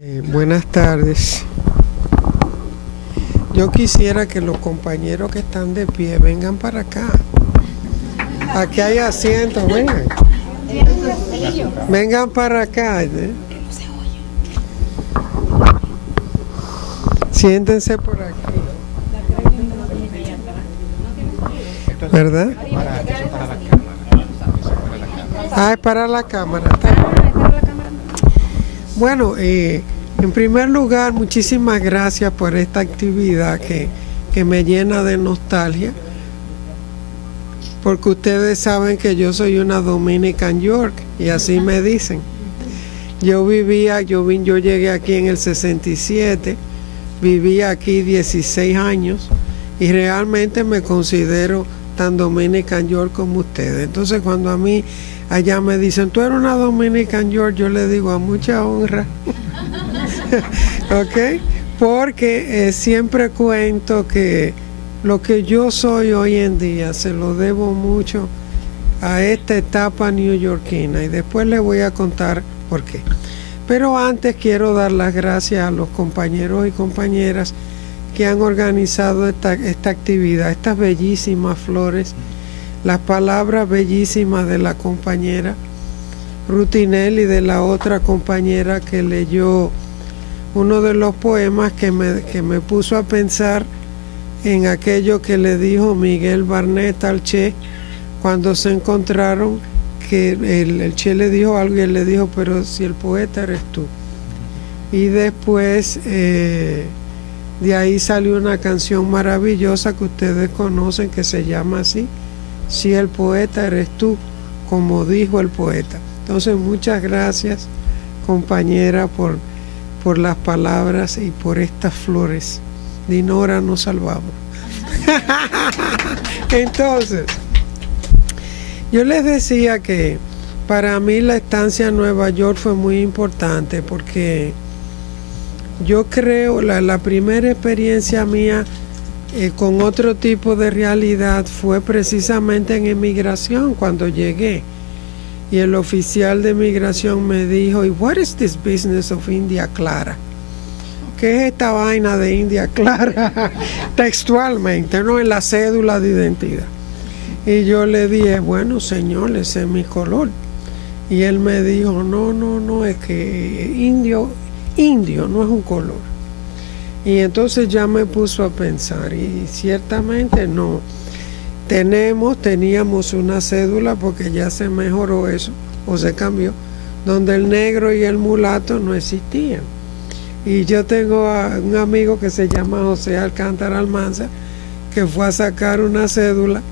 Buenas tardes. Yo quisiera que los compañeros que están de pie vengan para acá. Aquí hay asientos, vengan. Vengan para acá. Siéntense por aquí. ¿Verdad? Ah, es para la cámara. Bueno, en primer lugar, muchísimas gracias por esta actividad que me llena de nostalgia, porque ustedes saben que yo soy una Dominican York y así me dicen. Yo llegué aquí en el 67, viví aquí 16 años y realmente me considero tan Dominican York como ustedes. Entonces cuando a mí allá me dicen, tú eres una Dominican York, yo le digo a mucha honra. ¿Ok? Porque siempre cuento que lo que yo soy hoy en día se lo debo mucho a esta etapa neoyorquina y después les voy a contar por qué. Pero antes quiero dar las gracias a los compañeros y compañeras que han organizado esta actividad, estas bellísimas flores, las palabras bellísimas de la compañera Rutinel y de la otra compañera que leyó uno de los poemas que me puso a pensar en aquello que le dijo Miguel Barnet al Che cuando se encontraron, que el Che le dijo algo y él le dijo, pero si el poeta eres tú. Y después de ahí salió una canción maravillosa que ustedes conocen que se llama así, Si el poeta eres tú, como dijo el poeta. Entonces muchas gracias, compañera, por las palabras y por estas flores. Dinora nos salvamos. Entonces, yo les decía que para mí la estancia en Nueva York fue muy importante porque yo creo la primera experiencia mía con otro tipo de realidad fue precisamente en emigración cuando llegué. Y el oficial de migración me dijo, ¿y what is this business of India Clara? ¿Qué es esta vaina de India Clara? Textualmente, no en la cédula de identidad. Y yo le dije, bueno, señor, ese es mi color. Y él me dijo, no, es que indio no es un color. Y entonces ya me puso a pensar, y ciertamente no. Teníamos una cédula, porque ya se mejoró eso, o se cambió, donde el negro y el mulato no existían. Y yo tengo un amigo que se llama José Alcántara Almanza, que fue a sacar una cédula,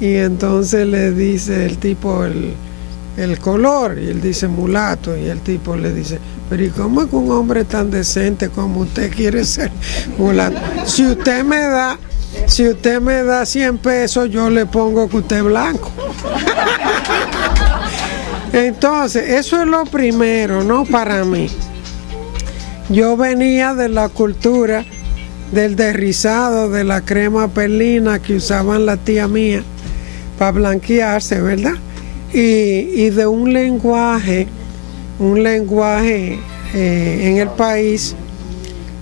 y entonces le dice el tipo el color, y él dice mulato, y el tipo le dice, pero ¿y cómo es que un hombre tan decente como usted quiere ser mulato? Si usted me da 100 pesos, yo le pongo que usted es blanco. Entonces, eso es lo primero, ¿no? Para mí. Yo venía de la cultura del desrizado, de la crema perlina que usaban la tía mía para blanquearse, ¿verdad? Y de un lenguaje en el país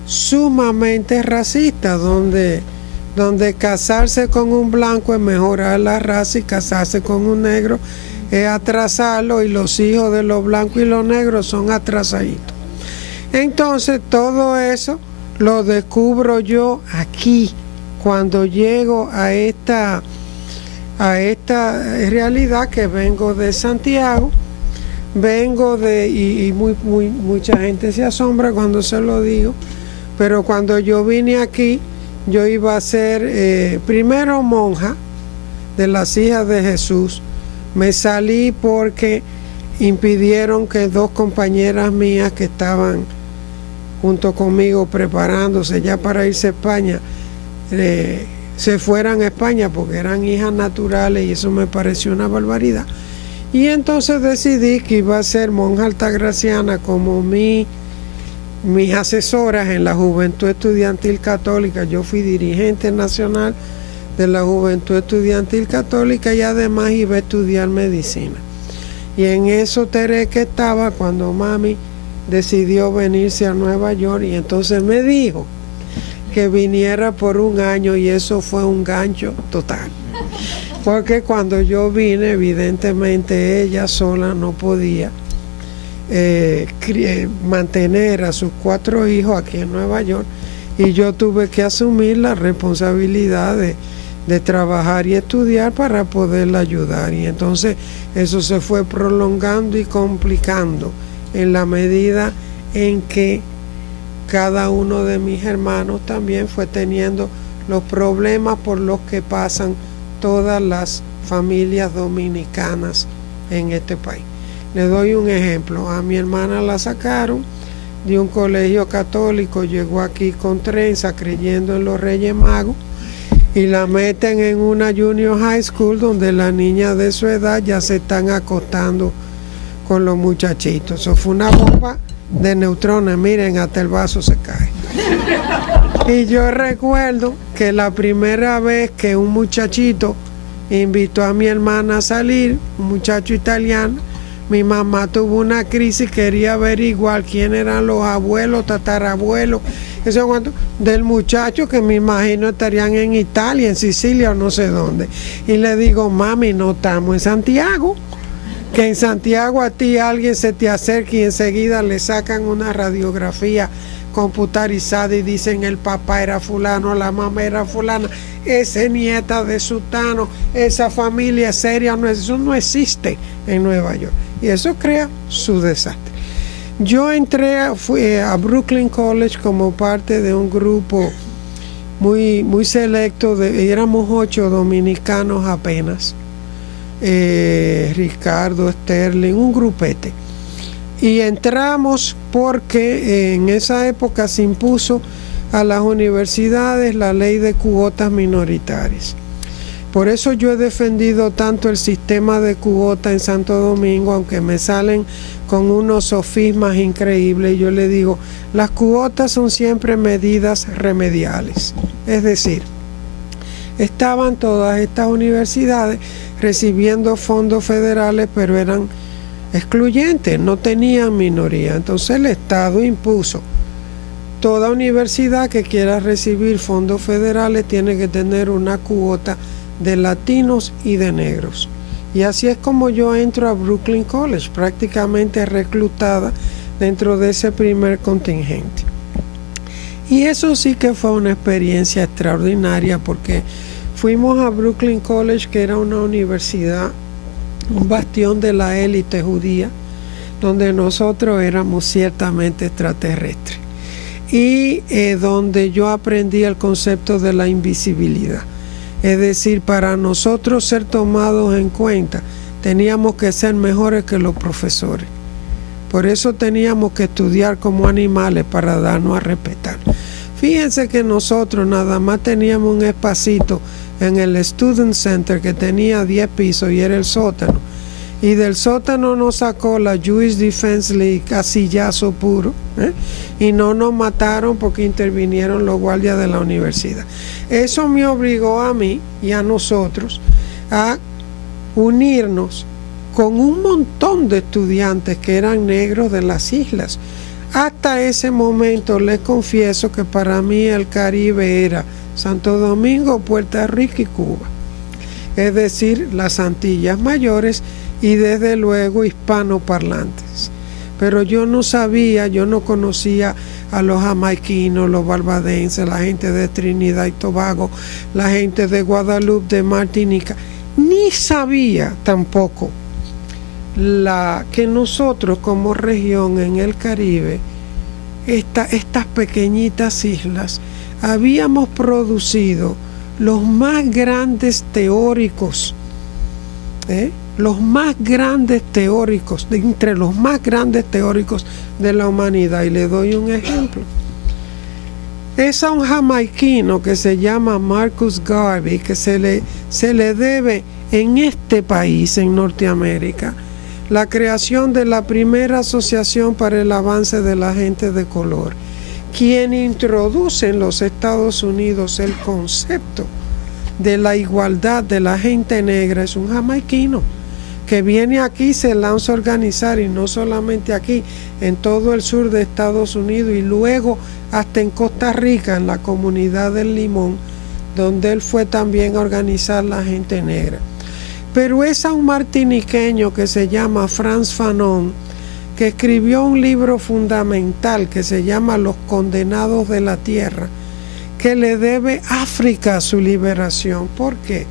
sumamente racista, donde casarse con un blanco es mejorar la raza y casarse con un negro es atrasarlo, y los hijos de los blancos y los negros son atrasaditos. Entonces todo eso lo descubro yo aquí, cuando llego a esta realidad que vengo de Santiago, mucha gente se asombra cuando se lo digo, pero cuando yo vine aquí, yo iba a ser primero monja de las hijas de Jesús. Me salí porque impidieron que dos compañeras mías que estaban junto conmigo preparándose ya para irse a España, se fueran a España porque eran hijas naturales, y eso me pareció una barbaridad. Y entonces decidí que iba a ser monja altagraciana como mis asesoras en la Juventud Estudiantil Católica. Yo fui dirigente nacional de la Juventud Estudiantil Católica y además iba a estudiar medicina. Y en eso Tere que estaba cuando mami decidió venirse a Nueva York y entonces me dijo que viniera por un año y eso fue un gancho total. Porque cuando yo vine, evidentemente ella sola no podía mantener a sus 4 hijos aquí en Nueva York y yo tuve que asumir la responsabilidad de trabajar y estudiar para poderla ayudar. Y entonces eso se fue prolongando y complicando en la medida en que cada uno de mis hermanos también fue teniendo los problemas por los que pasan todas las familias dominicanas en este país. Le doy un ejemplo. A mi hermana la sacaron de un colegio católico, llegó aquí con trenza creyendo en los Reyes Magos y la meten en una junior high school donde las niñas de su edad ya se están acostando con los muchachitos. Eso fue una bomba de neutrones, miren, hasta el vaso se cae. Y yo recuerdo que la primera vez que un muchachito invitó a mi hermana a salir, un muchacho italiano, mi mamá tuvo una crisis, quería averiguar quién eran los abuelos, tatarabuelos, eso cuánto, del muchacho que me imagino estarían en Italia, en Sicilia o no sé dónde. Y le digo, mami, no estamos en Santiago, que en Santiago a ti alguien se te acerca y enseguida le sacan una radiografía computarizada y dicen el papá era fulano, la mamá era fulana, esa es nieta de sutano, esa familia seria, no, eso no existe en Nueva York y eso crea su desastre. Yo fui a Brooklyn College como parte de un grupo muy selecto, éramos 8 dominicanos apenas, Ricardo, Sterling, un grupete. Y entramos porque en esa época se impuso a las universidades la ley de cuotas minoritarias. Por eso yo he defendido tanto el sistema de cuota en Santo Domingo, aunque me salen con unos sofismas increíbles. Yo le digo, las cuotas son siempre medidas remediales. Es decir, estaban todas estas universidades recibiendo fondos federales, pero eran excluyentes, no tenían minoría. Entonces el Estado impuso, toda universidad que quiera recibir fondos federales tiene que tener una cuota de latinos y de negros. Y así es como yo entro a Brooklyn College, prácticamente reclutada dentro de ese primer contingente. Y eso sí que fue una experiencia extraordinaria porque fuimos a Brooklyn College, que era una universidad, un bastión de la élite judía, donde nosotros éramos ciertamente extraterrestres y donde yo aprendí el concepto de la invisibilidad. Es decir, para nosotros ser tomados en cuenta, teníamos que ser mejores que los profesores. Por eso teníamos que estudiar como animales para darnos a respetar. Fíjense que nosotros nada más teníamos un espacito en el Student Center que tenía 10 pisos y era el sótano. Y del sótano nos sacó la Jewish Defense League a sillazo puro, y no nos mataron porque intervinieron los guardias de la universidad. Eso me obligó a mí y a nosotros a unirnos con un montón de estudiantes que eran negros de las islas. Hasta ese momento les confieso que para mí el Caribe era Santo Domingo, Puerto Rico y Cuba, es decir, las Antillas Mayores y desde luego hispanoparlantes. Pero yo no sabía, yo no conocía a los jamaiquinos, los barbadenses, la gente de Trinidad y Tobago, la gente de Guadalupe, de Martinica, ni sabía tampoco que nosotros como región en el Caribe, estas pequeñitas islas, habíamos producido los más grandes teóricos, los más grandes teóricos, entre los más grandes teóricos de la humanidad. Y le doy un ejemplo. Es a un jamaiquino que se llama Marcus Garvey, que se le debe en este país, en Norteamérica, la creación de la primera asociación para el avance de la gente de color, quien introduce en los Estados Unidos el concepto de la igualdad de la gente negra. Es un jamaiquino, que viene aquí, se lanza a organizar, y no solamente aquí, en todo el sur de Estados Unidos y luego hasta en Costa Rica, en la comunidad del Limón, donde él fue también a organizar la gente negra. Pero es a un martiniqueño que se llama Frantz Fanon, que escribió un libro fundamental que se llama Los Condenados de la Tierra, que le debe África su liberación. ¿Por qué?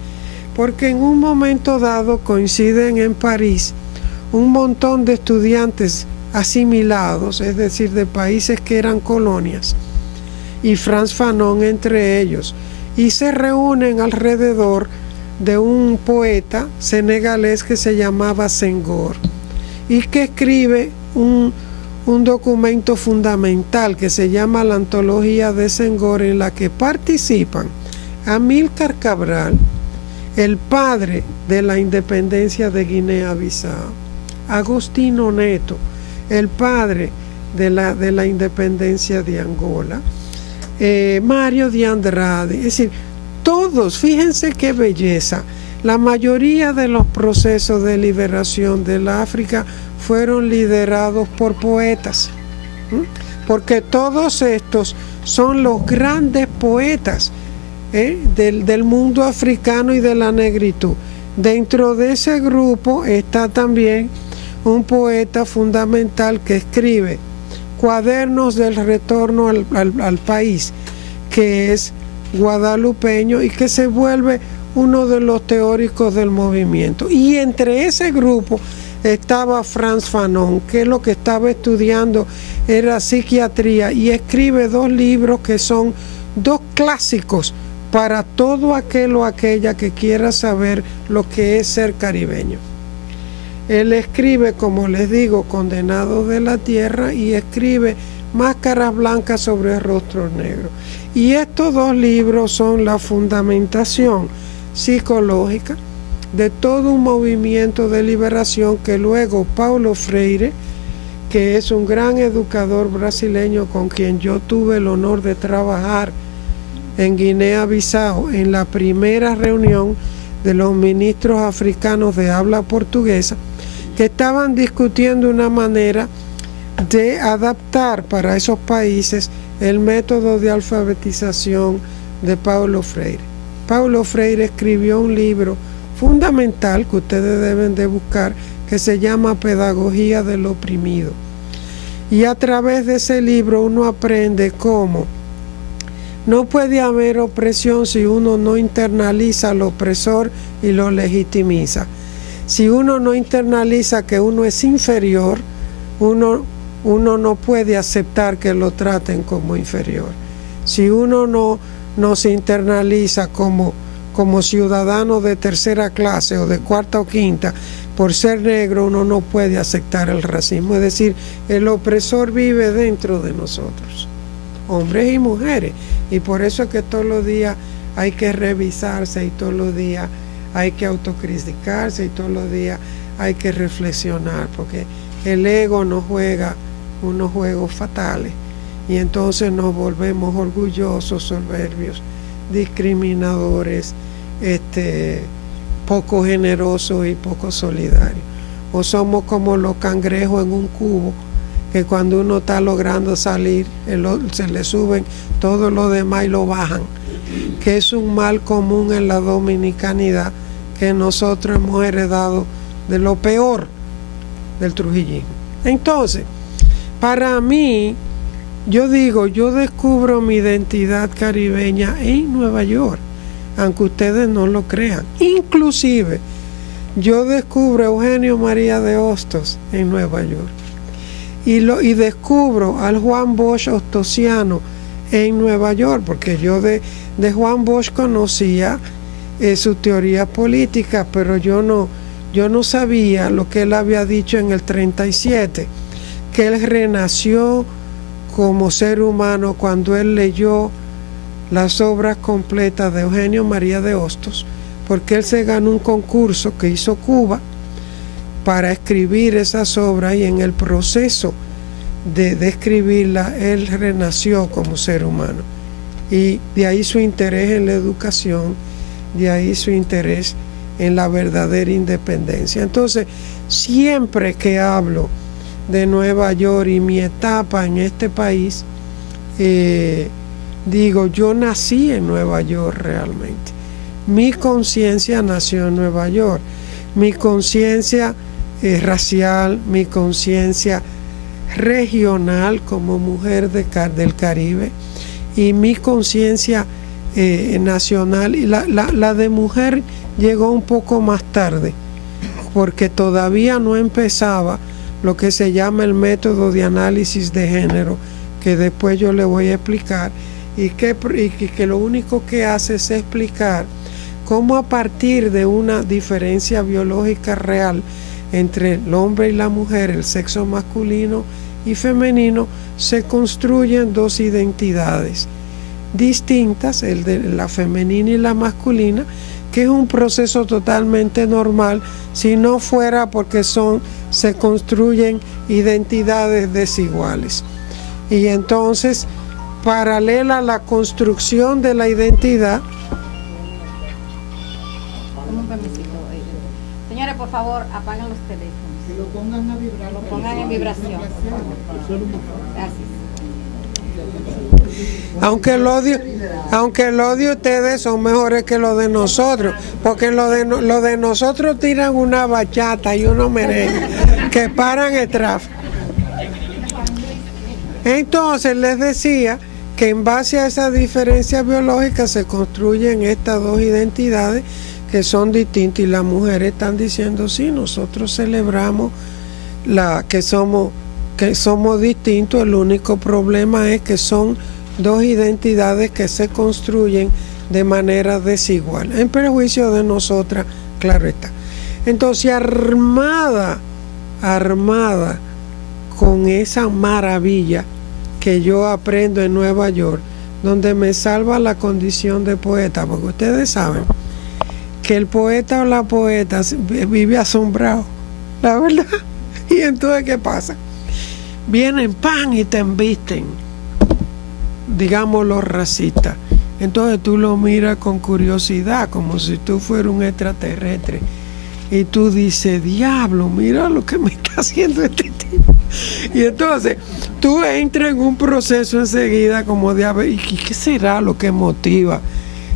Porque en un momento dado coinciden en París un montón de estudiantes asimilados, es decir, de países que eran colonias, y Frantz Fanon entre ellos, y se reúnen alrededor de un poeta senegalés que se llamaba Senghor, y que escribe un documento fundamental que se llama la Antología de Senghor, en la que participan Amílcar Cabral, el padre de la independencia de Guinea-Bissau, Agostino Neto, el padre de la independencia de Angola, Mario de Andrade, es decir, todos, fíjense qué belleza. La mayoría de los procesos de liberación de la África fueron liderados por poetas, porque todos estos son los grandes poetas del mundo africano y de la negritud. Dentro de ese grupo está también un poeta fundamental que escribe Cuadernos del Retorno al País, que es guadalupeño y que se vuelve uno de los teóricos del movimiento. Y entre ese grupo estaba Frantz Fanon, que lo que estaba estudiando era psiquiatría, y escribe dos libros que son dos clásicos para todo aquel o aquella que quiera saber lo que es ser caribeño. Él escribe, como les digo, Condenados de la Tierra, y escribe Máscaras Blancas sobre Rostros Negros. Y estos dos libros son la fundamentación psicológica de todo un movimiento de liberación que luego Paulo Freire, que es un gran educador brasileño con quien yo tuve el honor de trabajar en Guinea-Bissau en la primera reunión de los ministros africanos de habla portuguesa, que estaban discutiendo una manera de adaptar para esos países el método de alfabetización de Paulo Freire. Paulo Freire escribió un libro fundamental que ustedes deben de buscar, que se llama Pedagogía del Oprimido. Y a través de ese libro uno aprende cómo no puede haber opresión si uno no internaliza al opresor y lo legitimiza. Si uno no internaliza que uno es inferior, uno no puede aceptar que lo traten como inferior. Si uno no se internaliza como ciudadano de tercera clase o de cuarta o quinta, por ser negro, uno no puede aceptar el racismo. Es decir, el opresor vive dentro de nosotros, hombres y mujeres, y por eso es que todos los días hay que revisarse, y todos los días hay que autocriticarse, y todos los días hay que reflexionar, porque el ego nos juega unos juegos fatales, y entonces nos volvemos orgullosos, soberbios, discriminadores, poco generosos y poco solidarios. O somos como los cangrejos en un cubo, que cuando uno está logrando salir, se le suben todos los demás y lo bajan, que es un mal común en la dominicanidad que nosotros hemos heredado de lo peor del trujillismo. Entonces, para mí, yo digo, yo descubro mi identidad caribeña en Nueva York, aunque ustedes no lo crean. Inclusive, yo descubro a Eugenio María de Hostos en Nueva York. Y descubro al Juan Bosch Hostosiano en Nueva York, porque yo de Juan Bosch conocía su teoría política, pero yo no sabía lo que él había dicho en el 37, que él renació como ser humano cuando él leyó las obras completas de Eugenio María de Hostos, porque él se ganó un concurso que hizo Cuba para escribir esas obras, y en el proceso de escribirla él renació como ser humano, y de ahí su interés en la educación, de ahí su interés en la verdadera independencia. Entonces, siempre que hablo de Nueva York y mi etapa en este país, digo, yo nací en Nueva York realmente. Mi conciencia nació en Nueva York. Mi conciencia racial, mi conciencia regional como mujer del Caribe y mi conciencia nacional, y la de mujer llegó un poco más tarde, porque todavía no empezaba lo que se llama el método de análisis de género, que después yo le voy a explicar, y que lo único que hace es explicar cómo a partir de una diferencia biológica real entre el hombre y la mujer, el sexo masculino y femenino, se construyen dos identidades distintas, el de la femenina y la masculina, que es un proceso totalmente normal, si no fuera porque se construyen identidades desiguales. Y entonces, paralela a la construcción de la identidad. Señores, por favor, apaguen los teléfonos. Que lo pongan a vibrar. Lo pongan en vibración. Gracias. Aunque el odio de ustedes son mejores que lo de nosotros, porque lo de nosotros tiran una bachata y unos merengues que paran el tráfico. Entonces les decía que en base a esa diferencia biológica se construyen estas dos identidades que son distintas, y las mujeres están diciendo, sí, nosotros celebramos que somos distintos, el único problema es que son dos identidades que se construyen de manera desigual, en perjuicio de nosotras, claro está. Entonces, armada con esa maravilla que yo aprendo en Nueva York, donde me salva la condición de poeta, porque ustedes saben que el poeta o la poeta vive asombrado, la verdad. Y entonces, ¿qué pasa? Vienen pan y te embisten, digamos, los racistas. Entonces tú lo miras con curiosidad, como si tú fueras un extraterrestre. Y tú dices, diablo, mira lo que me está haciendo este tipo. Y entonces tú entras en un proceso enseguida como de, ¿y qué será lo que motiva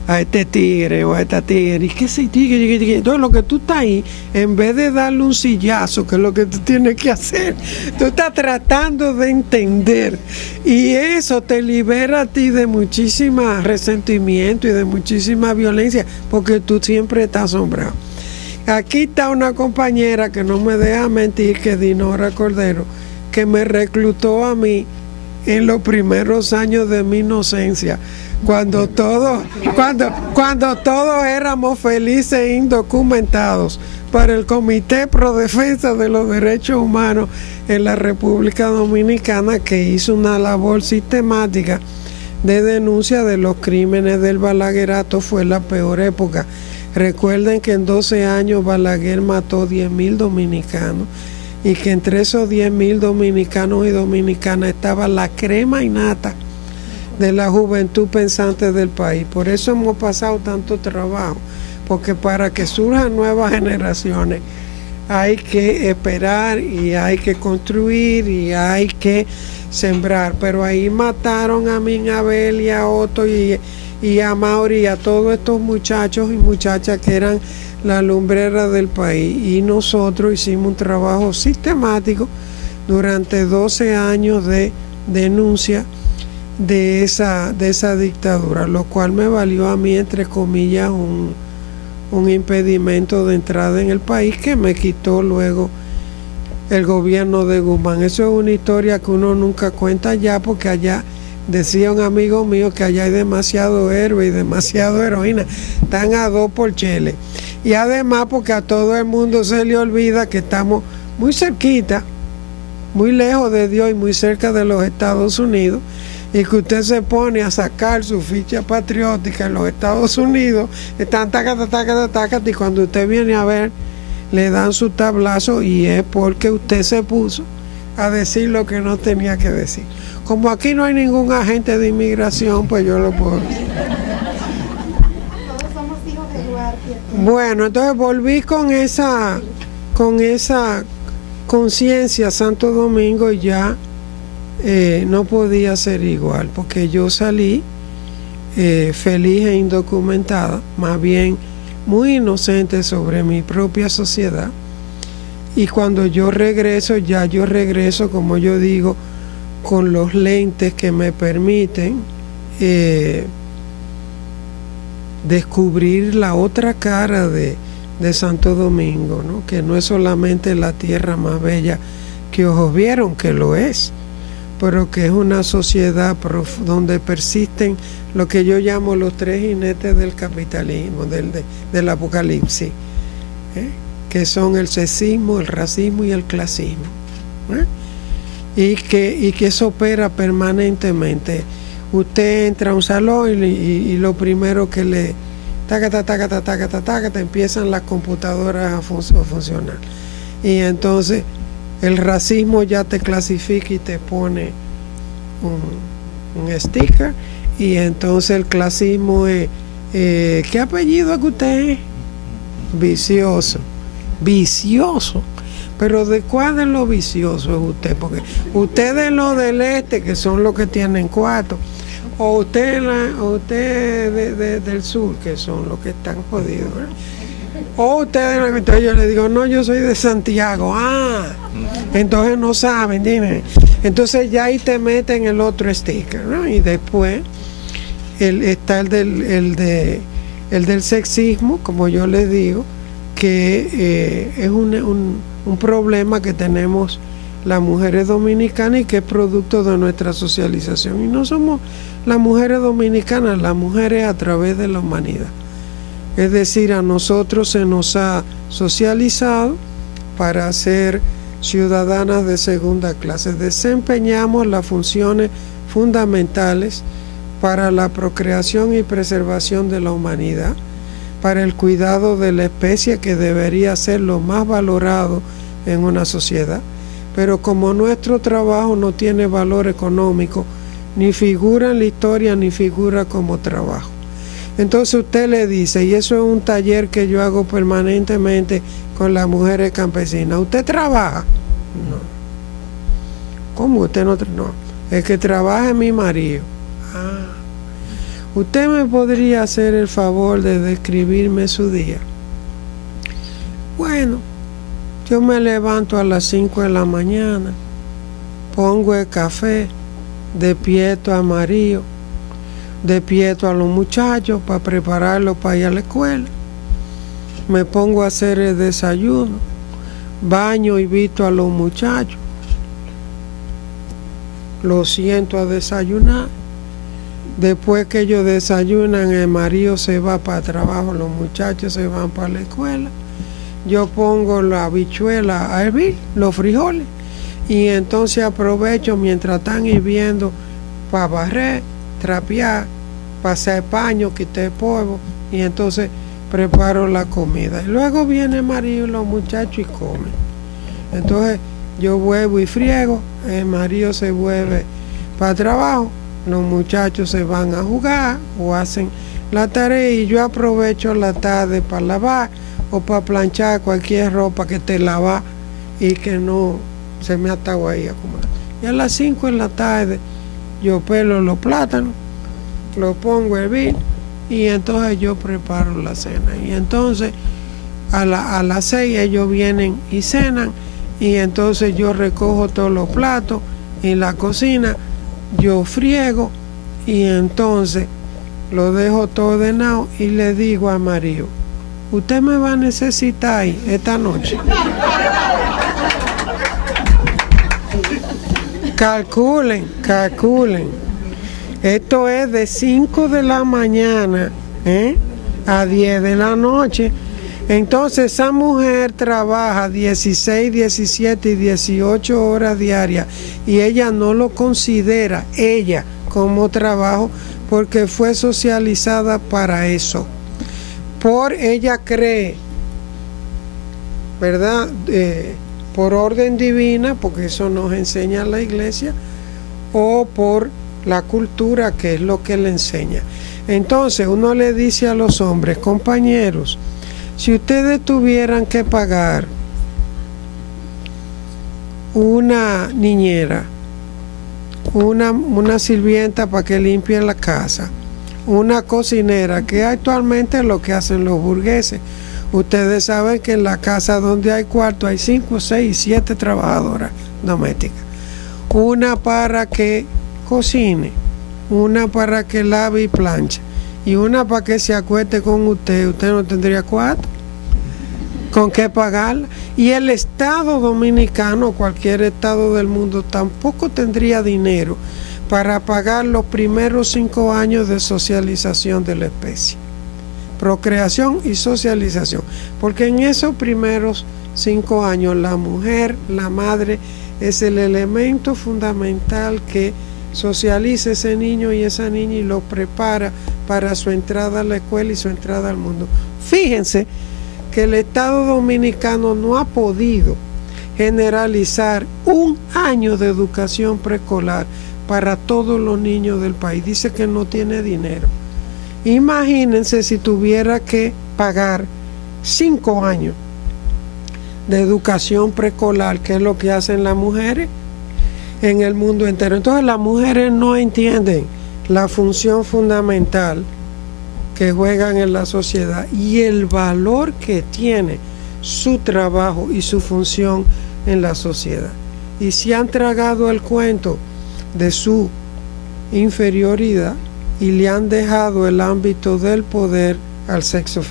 a este tigre o a esta tigre? ¿Y qué se tigre? Entonces lo que tú estás ahí, en vez de darle un sillazo, que es lo que tú tienes que hacer, tú estás tratando de entender, y eso te libera a ti de muchísimo resentimiento y de muchísima violencia, porque tú siempre estás asombrado. Aquí está una compañera que no me deja mentir, que es Dinora Cordero, que me reclutó a mí en los primeros años de mi inocencia, cuando todos éramos felices e indocumentados, para el Comité Pro Defensa de los Derechos Humanos en la República Dominicana, que hizo una labor sistemática de denuncia de los crímenes del Balaguerato. Fue la peor época. Recuerden que en 12 años Balaguer mató 10.000 dominicanos, y que entre esos 10.000 dominicanos y dominicanas estaba la crema innata de la juventud pensante del país. Por eso hemos pasado tanto trabajo, porque para que surjan nuevas generaciones hay que esperar y hay que construir y hay que sembrar. Pero ahí mataron a Minabel y a Otto y a Mauri y a todos estos muchachos y muchachas que eran la lumbrera del país, y nosotros hicimos un trabajo sistemático durante 12 años de denuncia de esa dictadura, lo cual me valió a mí, entre comillas, un impedimento de entrada en el país, que me quitó luego el gobierno de Guzmán. Eso es una historia que uno nunca cuenta allá, porque allá, decía un amigo mío, que allá hay demasiado héroe y demasiado heroína, están a dos por chele. Y además porque a todo el mundo se le olvida que estamos muy cerquita, muy lejos de Dios y muy cerca de los Estados Unidos, y que usted se pone a sacar su ficha patriótica en los Estados Unidos, están tácata, y cuando usted viene a ver, le dan su tablazo, y es porque usted se puso a decir lo que no tenía que decir. Como aquí no hay ningún agente de inmigración, pues yo lo puedo decir. Todos somos hijos de Duarte. Bueno, entonces volví con esa conciencia a Santo Domingo y ya no podía ser igual, porque yo salí feliz e indocumentada, más bien muy inocente sobre mi propia sociedad. Y cuando yo regreso, yo regreso, como yo digo, con los lentes que me permiten descubrir la otra cara de Santo Domingo, ¿no? Que no es solamente la tierra más bella que ojos vieron, que lo es, pero que es una sociedad donde persisten lo que yo llamo los tres jinetes del capitalismo, del apocalipsis, que son el sexismo, el racismo y el clasismo, y que eso opera permanentemente. Usted entra a un salón y lo primero que le te empiezan las computadoras a funcionar, y entonces el racismo ya te clasifica y te pone un sticker, y entonces el clasismo es ¿qué apellido es que usted es? Vicioso. Pero ¿de cuál de los viciosos es usted? Porque usted es lo del este, que son los que tienen cuatro, o usted del sur, que son los que están jodidos, ¿verdad? O ustedes, entonces yo le digo, no, yo soy de Santiago. Entonces no saben, dime. Entonces ya ahí te meten el otro sticker, ¿no? Y después está el del sexismo, como yo les digo, que es un problema que tenemos las mujeres dominicanas y que es producto de nuestra socialización. Y no somos las mujeres dominicanas, las mujeres a través de la humanidad. Es decir, a nosotros se nos ha socializado para ser ciudadanas de segunda clase. Desempeñamos las funciones fundamentales para la procreación y preservación de la humanidad, para el cuidado de la especie, que debería ser lo más valorado en una sociedad. Pero como nuestro trabajo no tiene valor económico, ni figura en la historia, ni figura como trabajo. Entonces usted le dice, y eso es un taller que yo hago permanentemente con las mujeres campesinas, ¿usted trabaja? No. ¿Cómo usted no trabaja? No, el que trabaja es mi marido. ¿Usted me podría hacer el favor de describirme su día? Bueno, yo me levanto a las 5 de la mañana, pongo el café, despierto a marido, despierto a los muchachos para prepararlos para ir a la escuela, me pongo a hacer el desayuno, baño y visto a los muchachos, los siento a desayunar. Después que ellos desayunan, el marido se va para el trabajo, los muchachos se van para la escuela, yo pongo la habichuela a hervir, los frijoles, y entonces aprovecho mientras están hirviendo para barrer, trapear, pasar paño, quitar polvo, y entonces preparo la comida. Y luego viene el marido y los muchachos y comen. Entonces yo vuelvo y friego, el marido se vuelve para el trabajo, los muchachos se van a jugar o hacen la tarea, y yo aprovecho la tarde para lavar o para planchar cualquier ropa que te lava y que no se me atagua ahí acumulado. Y a las 5 de la tarde yo pelo los plátanos, los pongo a hervir, y entonces yo preparo la cena. Y entonces a las 6 ellos vienen y cenan, y entonces yo recojo todos los platos en la cocina, yo friego, y entonces lo dejo todo ordenado y le digo a marido, usted me va a necesitar ahí esta noche. Calculen. Esto es de 5 de la mañana a 10 de la noche. Entonces esa mujer trabaja 16, 17 y 18 horas diarias, y ella no lo considera ella como trabajo porque fue socializada para eso. Ella cree, ¿verdad? Por orden divina, porque eso nos enseña la iglesia, o por la cultura, que es lo que le enseña. Entonces uno le dice a los hombres, compañeros, Si ustedes tuvieran que pagar una niñera, una sirvienta para que limpie la casa, una cocinera, que actualmente es lo que hacen los burgueses. Ustedes saben que en la casa donde hay cuarto hay 5, 6, 7 trabajadoras domésticas. Una para que cocine, una para que lave y planche, y una para que se acueste con usted. Usted no tendría 4 con qué pagarla. Y el Estado dominicano, cualquier estado del mundo, tampoco tendría dinero para pagar los primeros 5 años de socialización de la especie. Procreación y socialización. Porque en esos primeros 5 años la mujer, la madre, es el elemento fundamental que socializa ese niño y esa niña y lo prepara para su entrada a la escuela y su entrada al mundo. Fíjense que el Estado dominicano no ha podido generalizar un año de educación preescolar para todos los niños del país. Dice que no tiene dinero. Imagínense si tuviera que pagar 5 años de educación preescolar, que es lo que hacen las mujeres en el mundo entero. Entonces las mujeres no entienden la función fundamental que juegan en la sociedad y el valor que tiene su trabajo y su función en la sociedad. Y se han tragado el cuento de su inferioridad y le han dejado el ámbito del poder al sexo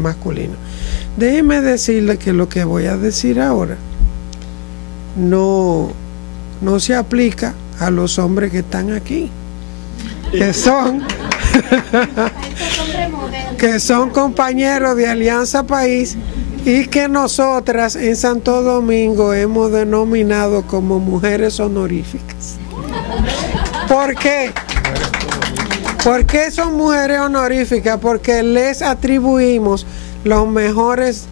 masculino. Déjeme decirle que lo que voy a decir ahora no se aplica a los hombres que están aquí, que son que son compañeros de Alianza País y que nosotras en Santo Domingo hemos denominado como mujeres honoríficas. ¿Por qué? ¿Por qué son mujeres honoríficas? Porque les atribuimos los mejores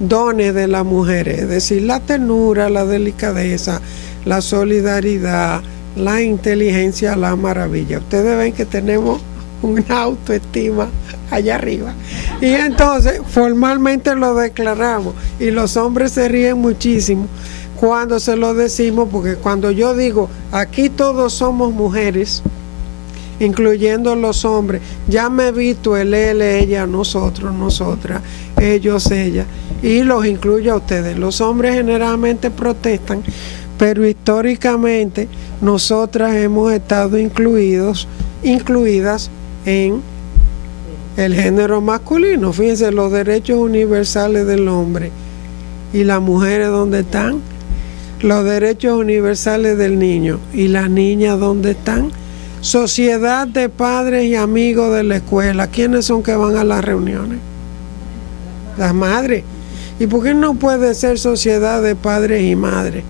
dones de las mujeres, es decir, la ternura, la delicadeza, la solidaridad, la inteligencia, la maravilla. Ustedes ven que tenemos una autoestima allá arriba. Y entonces formalmente lo declaramos y los hombres se ríen muchísimo cuando se lo decimos, porque cuando yo digo aquí todos somos mujeres, incluyendo los hombres, ya me evito el él, ella, nosotros, nosotras, ellos, ella, y los incluyo a ustedes. Los hombres generalmente protestan, pero históricamente nosotras hemos estado incluidas en el género masculino. Fíjense, los derechos universales del hombre y las mujeres, ¿dónde están? Los derechos universales del niño y las niñas, ¿dónde están? Sociedad de padres y amigos de la escuela. ¿Quiénes son que van a las reuniones? Las madres. ¿Y por qué no puede ser sociedad de padres y madres?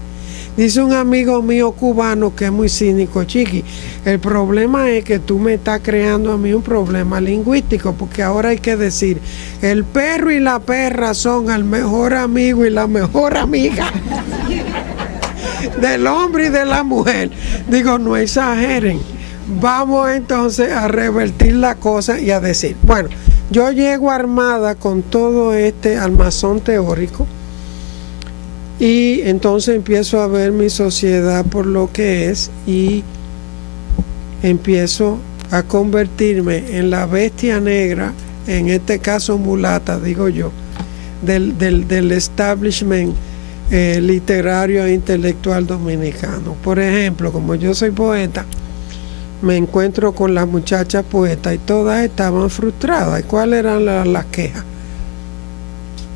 Dice un amigo mío cubano que es muy cínico: Chiqui, el problema es que tú me estás creando a mí un problema lingüístico, porque ahora hay que decir el perro y la perra son el mejor amigo y la mejor amiga del hombre y de la mujer. Digo, no exageren. Vamos entonces a revertir la cosa y a decir, bueno, yo llego armada con todo este armazón teórico y entonces empiezo a ver mi sociedad por lo que es y empiezo a convertirme en la bestia negra, en este caso mulata, digo yo, del establishment literario e intelectual dominicano. Por ejemplo, como yo soy poeta, me encuentro con las muchachas poetas y todas estaban frustradas. ¿Y cuáles eran las quejas?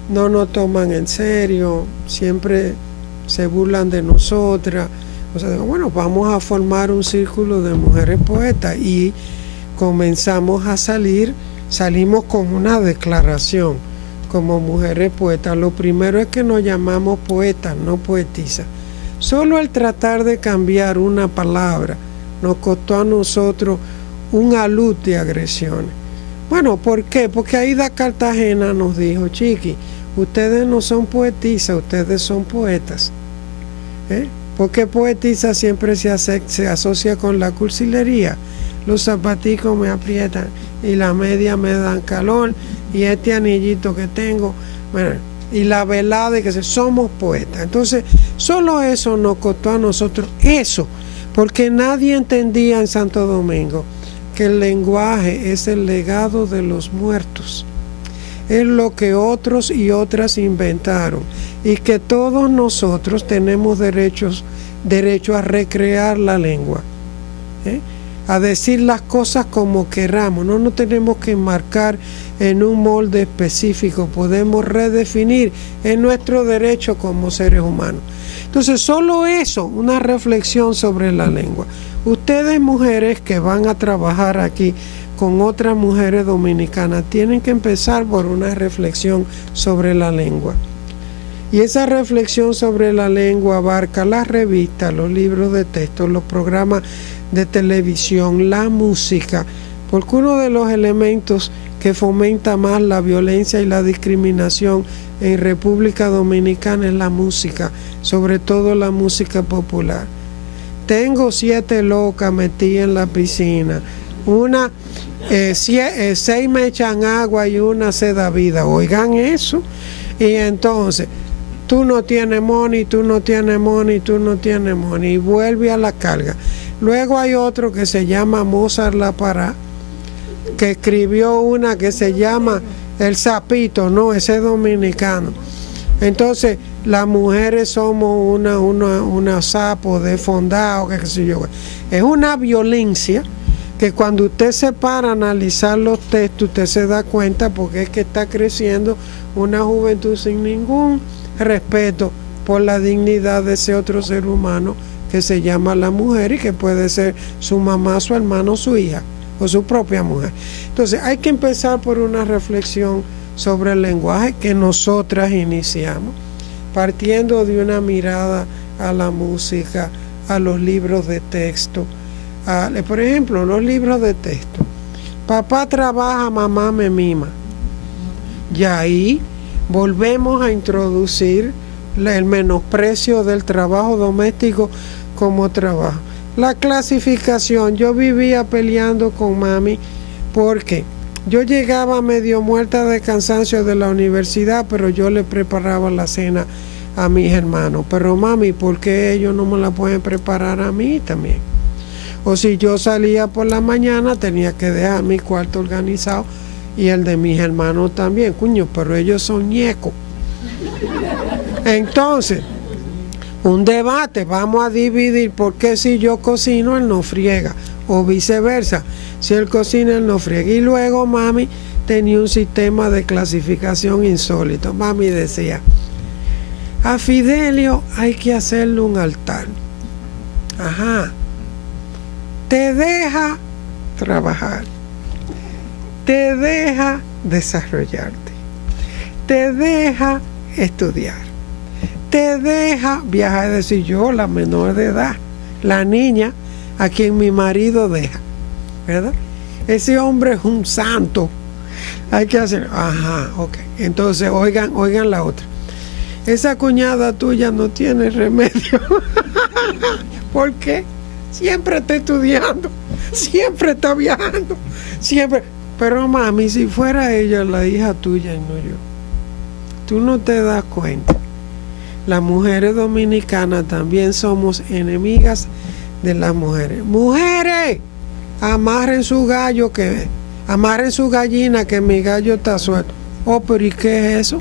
No nos toman en serio, siempre se burlan de nosotras. O sea, bueno, vamos a formar un círculo de mujeres poetas y comenzamos a salimos con una declaración como mujeres poetas. Lo primero es que nos llamamos poetas, no poetisas. Solo el tratar de cambiar una palabra nos costó a nosotros un alud de agresiones. Bueno, ¿por qué? Porque Aida Cartagena nos dijo, Chiqui, ustedes no son poetisas, ustedes son poetas. Porque poetisa siempre se asocia con la cursilería. Los zapaticos me aprietan y la media me dan calor, y este anillito que tengo, bueno, y la velada, y que somos poetas. Entonces, solo eso nos costó a nosotros, eso, porque nadie entendía en Santo Domingo que el lenguaje es el legado de los muertos. Es lo que otros y otras inventaron, y que todos nosotros tenemos derecho a recrear la lengua, a decir las cosas como queramos. No nos tenemos que enmarcar en un molde específico, podemos redefinir, en nuestro derecho como seres humanos. Entonces, solo eso, una reflexión sobre la lengua. Ustedes, mujeres que van a trabajar aquí con otras mujeres dominicanas, tienen que empezar por una reflexión sobre la lengua. Y esa reflexión sobre la lengua abarca las revistas, los libros de texto, los programas de televisión, la música, porque uno de los elementos que fomenta más la violencia y la discriminación en República Dominicana es la música, sobre todo la música popular. Tengo 7 locas metidas en la piscina, 6 me echan agua y una se da vida. Oigan eso. Y entonces, tú no tienes money, tú no tienes money, tú no tienes money, y vuelve a la carga. Luego hay otro que se llama Mozart La Pará, que escribió una que se llama El Sapito, no, ese es dominicano. Entonces, las mujeres somos una sapo de fondado, qué sé yo. Es una violencia que cuando usted se para a analizar los textos, usted se da cuenta, porque es que está creciendo una juventud sin ningún respeto por la dignidad de ese otro ser humano que se llama la mujer, y que puede ser su mamá, su hermano, su hija o su propia mujer. Entonces, hay que empezar por una reflexión sobre el lenguaje que nosotras iniciamos, partiendo de una mirada a la música, a los libros de texto. Por ejemplo, los libros de texto. Papá trabaja, mamá me mima. Y ahí volvemos a introducir el menosprecio del trabajo doméstico como trabajo. La clasificación, yo vivía peleando con mami porque yo llegaba medio muerta de cansancio de la universidad, pero yo le preparaba la cena a mis hermanos. Pero mami, ¿por qué ellos no me la pueden preparar a mí también? O si yo salía por la mañana, tenía que dejar mi cuarto organizado y el de mis hermanos también. Cuño, pero ellos son ñecos. Entonces, un debate, vamos a dividir, porque si yo cocino, él no friega, o viceversa, si él cocina, él no friega. Y luego mami tenía un sistema de clasificación insólito. Mami decía, a Fidelio hay que hacerle un altar. Ajá. Te deja trabajar, te deja desarrollarte, te deja estudiar, te deja viajar. Es decir, yo, la menor de edad, la niña a quien mi marido deja, ¿verdad? Ese hombre es un santo. Hay que hacer, ajá, ok. Entonces, oigan la otra. Esa cuñada tuya no tiene remedio. ¿Por qué? Siempre está estudiando, siempre está viajando, siempre. Pero mami, si fuera ella la hija tuya y no yo, tú no te das cuenta. Las mujeres dominicanas también somos enemigas de las mujeres. Mujeres, amarren su gallo, amarren su gallina, que mi gallo está suelto. Oh, pero ¿y qué es eso?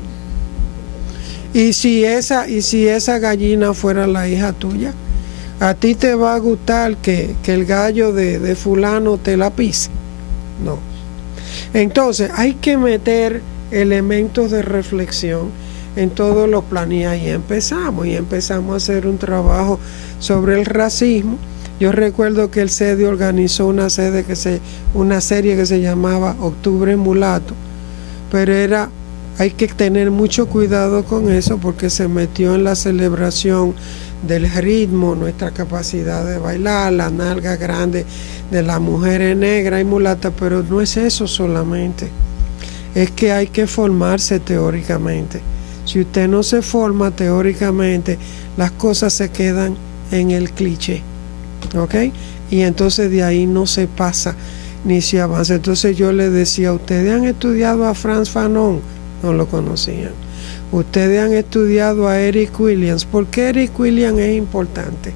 ¿Y si esa gallina fuera la hija tuya? ¿A ti te va a gustar que el gallo de fulano te la pise? No. Entonces, hay que meter elementos de reflexión en todos los planes, y ahí empezamos a hacer un trabajo sobre el racismo. Yo recuerdo que el CEDI organizó una serie que se llamaba Octubre Mulato, pero hay que tener mucho cuidado con eso, porque se metió en la celebración del ritmo, nuestra capacidad de bailar, la nalga grande de las mujeres negras y mulatas, pero no es eso solamente, es que hay que formarse teóricamente. Si usted no se forma teóricamente, las cosas se quedan en el cliché, ¿ok? Y entonces de ahí no se pasa. ni se avanza. Entonces yo le decía, ¿ustedes han estudiado a Frantz Fanon? No lo conocían. Ustedes han estudiado a Eric Williams. ¿Por qué Eric Williams es importante?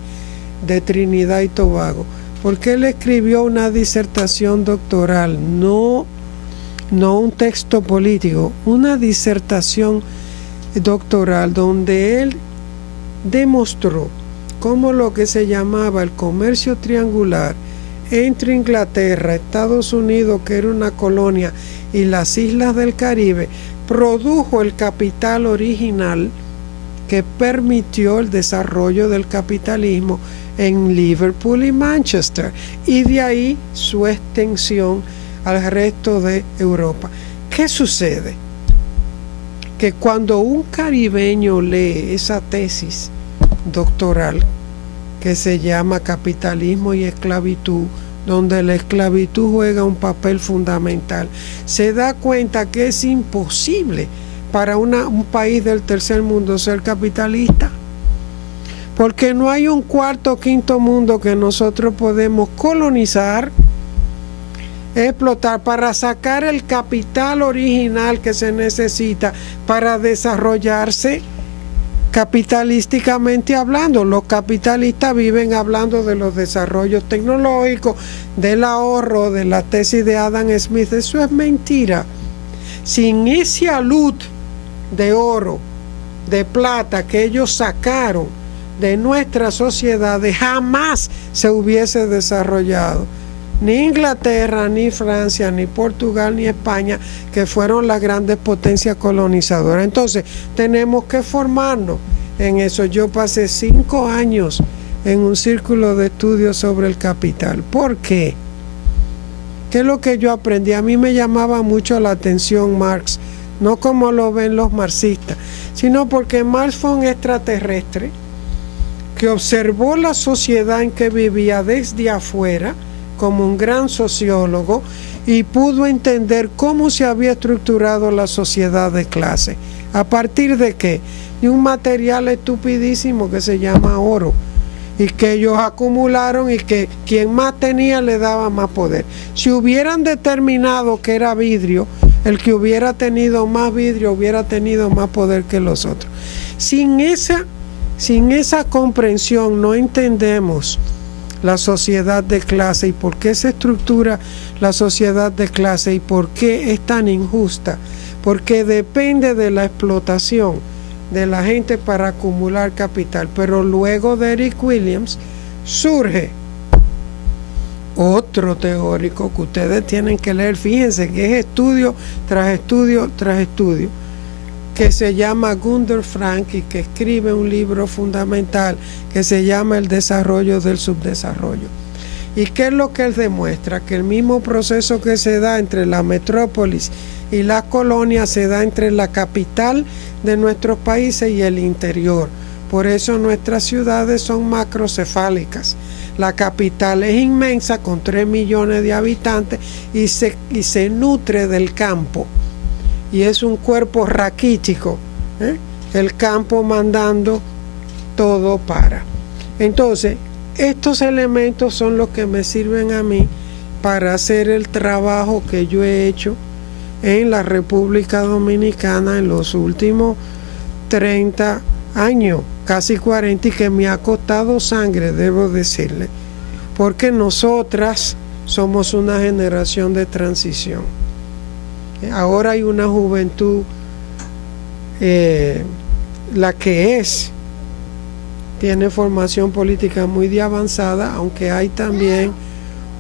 De Trinidad y Tobago. Porque él escribió una disertación doctoral, no un texto político, una disertación doctoral donde él demostró cómo lo que se llamaba el comercio triangular entre Inglaterra, Estados Unidos, que era una colonia, y las islas del Caribe, produjo el capital original que permitió el desarrollo del capitalismo en Liverpool y Manchester, y de ahí su extensión al resto de Europa. ¿Qué sucede? Que cuando un caribeño lee esa tesis doctoral que se llama Capitalismo y Esclavitud, donde la esclavitud juega un papel fundamental, se da cuenta que es imposible para un país del tercer mundo ser capitalista, porque no hay un cuarto o quinto mundo que nosotros podemos colonizar, explotar para sacar el capital original que se necesita para desarrollarse capitalísticamente hablando. Los capitalistas viven hablando de los desarrollos tecnológicos, del ahorro, de la tesis de Adam Smith. Eso es mentira. Sin ese alud de oro, de plata que ellos sacaron de nuestras sociedades, jamás se hubiese desarrollado ni Inglaterra, ni Francia, ni Portugal, ni España, que fueron las grandes potencias colonizadoras. Entonces, tenemos que formarnos en eso. Yo pasé 5 años en un círculo de estudios sobre el capital. ¿Por qué? ¿Qué es lo que yo aprendí? A mí me llamaba mucho la atención Marx, no como lo ven los marxistas, sino porque Marx fue un extraterrestre que observó la sociedad en que vivía desde afuera, como un gran sociólogo, y pudo entender cómo se había estructurado la sociedad de clase. ¿A partir de qué? De un material estupidísimo que se llama oro, y que ellos acumularon, y que quien más tenía le daba más poder. Si hubieran determinado que era vidrio, el que hubiera tenido más vidrio hubiera tenido más poder que los otros. Sin esa comprensión no entendemos la sociedad de clase y por qué se estructura la sociedad de clase y por qué es tan injusta, porque depende de la explotación de la gente para acumular capital. Pero luego de Eric Williams surge otro teórico que ustedes tienen que leer, fíjense que es estudio tras estudio tras estudio, que se llama Gunther Frank, y que escribe un libro fundamental que se llama El desarrollo del subdesarrollo. ¿Y qué es lo que él demuestra? Que el mismo proceso que se da entre la metrópolis y las colonias se da entre la capital de nuestros países y el interior. Por eso nuestras ciudades son macrocefálicas. La capital es inmensa, con 3 millones de habitantes, y se nutre del campo. Y es un cuerpo raquítico, el campo mandando todo para. Entonces, estos elementos son los que me sirven a mí para hacer el trabajo que yo he hecho en la República Dominicana en los últimos 30 años, casi 40, y que me ha costado sangre, debo decirle, porque nosotras somos una generación de transición. Ahora hay una juventud, la que tiene formación política muy de avanzada, aunque hay también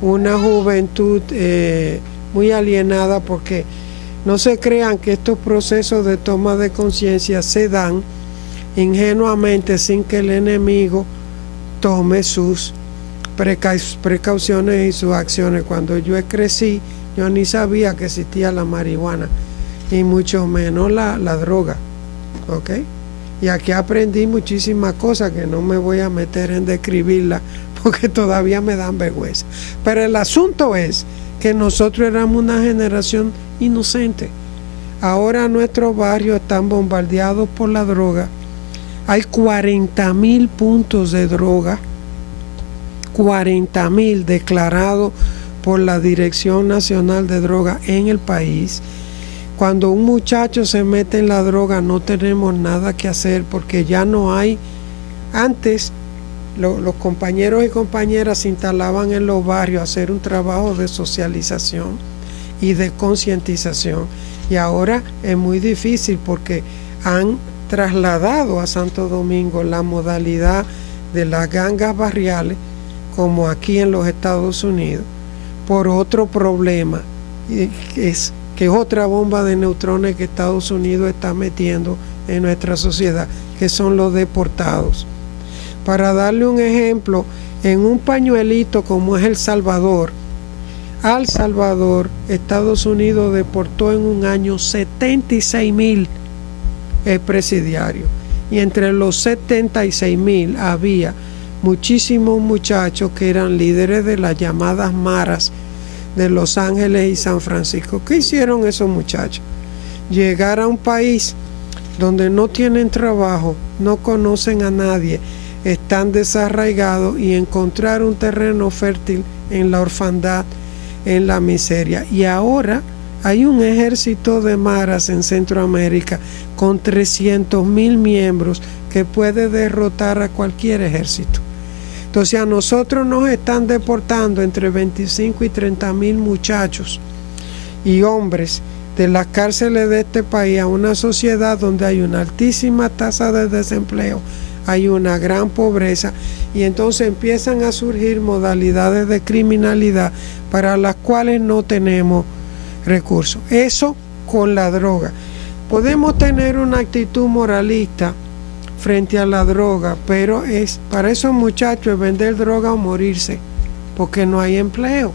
una juventud muy alienada, porque no se crean que estos procesos de toma de conciencia se dan ingenuamente sin que el enemigo tome sus precauciones y sus acciones. Cuando yo crecí, yo ni sabía que existía la marihuana, y mucho menos la droga, ¿ok? Y aquí aprendí muchísimas cosas que no me voy a meter en describirlas porque todavía me dan vergüenza. Pero el asunto es que nosotros éramos una generación inocente. Ahora nuestros barrios están bombardeados por la droga. Hay 40.000 puntos de droga, 40.000 declarados por la Dirección Nacional de Drogas en el país. Cuando un muchacho se mete en la droga no tenemos nada que hacer porque ya no hay. Antes los compañeros y compañeras se instalaban en los barrios a hacer un trabajo de socialización y de concientización, y ahora es muy difícil porque han trasladado a Santo Domingo la modalidad de las gangas barriales como aquí en los Estados Unidos por otro problema, que es otra bomba de neutrones que Estados Unidos está metiendo en nuestra sociedad, que son los deportados. Para darle un ejemplo, en un pañuelito como es El Salvador, al Salvador, Estados Unidos deportó en un año 76,000 presidiarios, y entre los 76,000 había muchísimos muchachos que eran líderes de las llamadas maras de Los Ángeles y San Francisco. ¿Qué hicieron esos muchachos? Llegar a un país donde no tienen trabajo, no conocen a nadie, están desarraigados, y encontrar un terreno fértil en la orfandad, en la miseria. Y ahora hay un ejército de maras en Centroamérica con 300,000 miembros que puede derrotar a cualquier ejército. Entonces a nosotros nos están deportando entre 25 y 30,000 muchachos y hombres de las cárceles de este país a una sociedad donde hay una altísima tasa de desempleo, hay una gran pobreza, y entonces empiezan a surgir modalidades de criminalidad para las cuales no tenemos recursos. Eso con la droga. Podemos tener una actitud moralista frente a la droga, pero es para esos muchachos es vender droga o morirse, porque no hay empleo,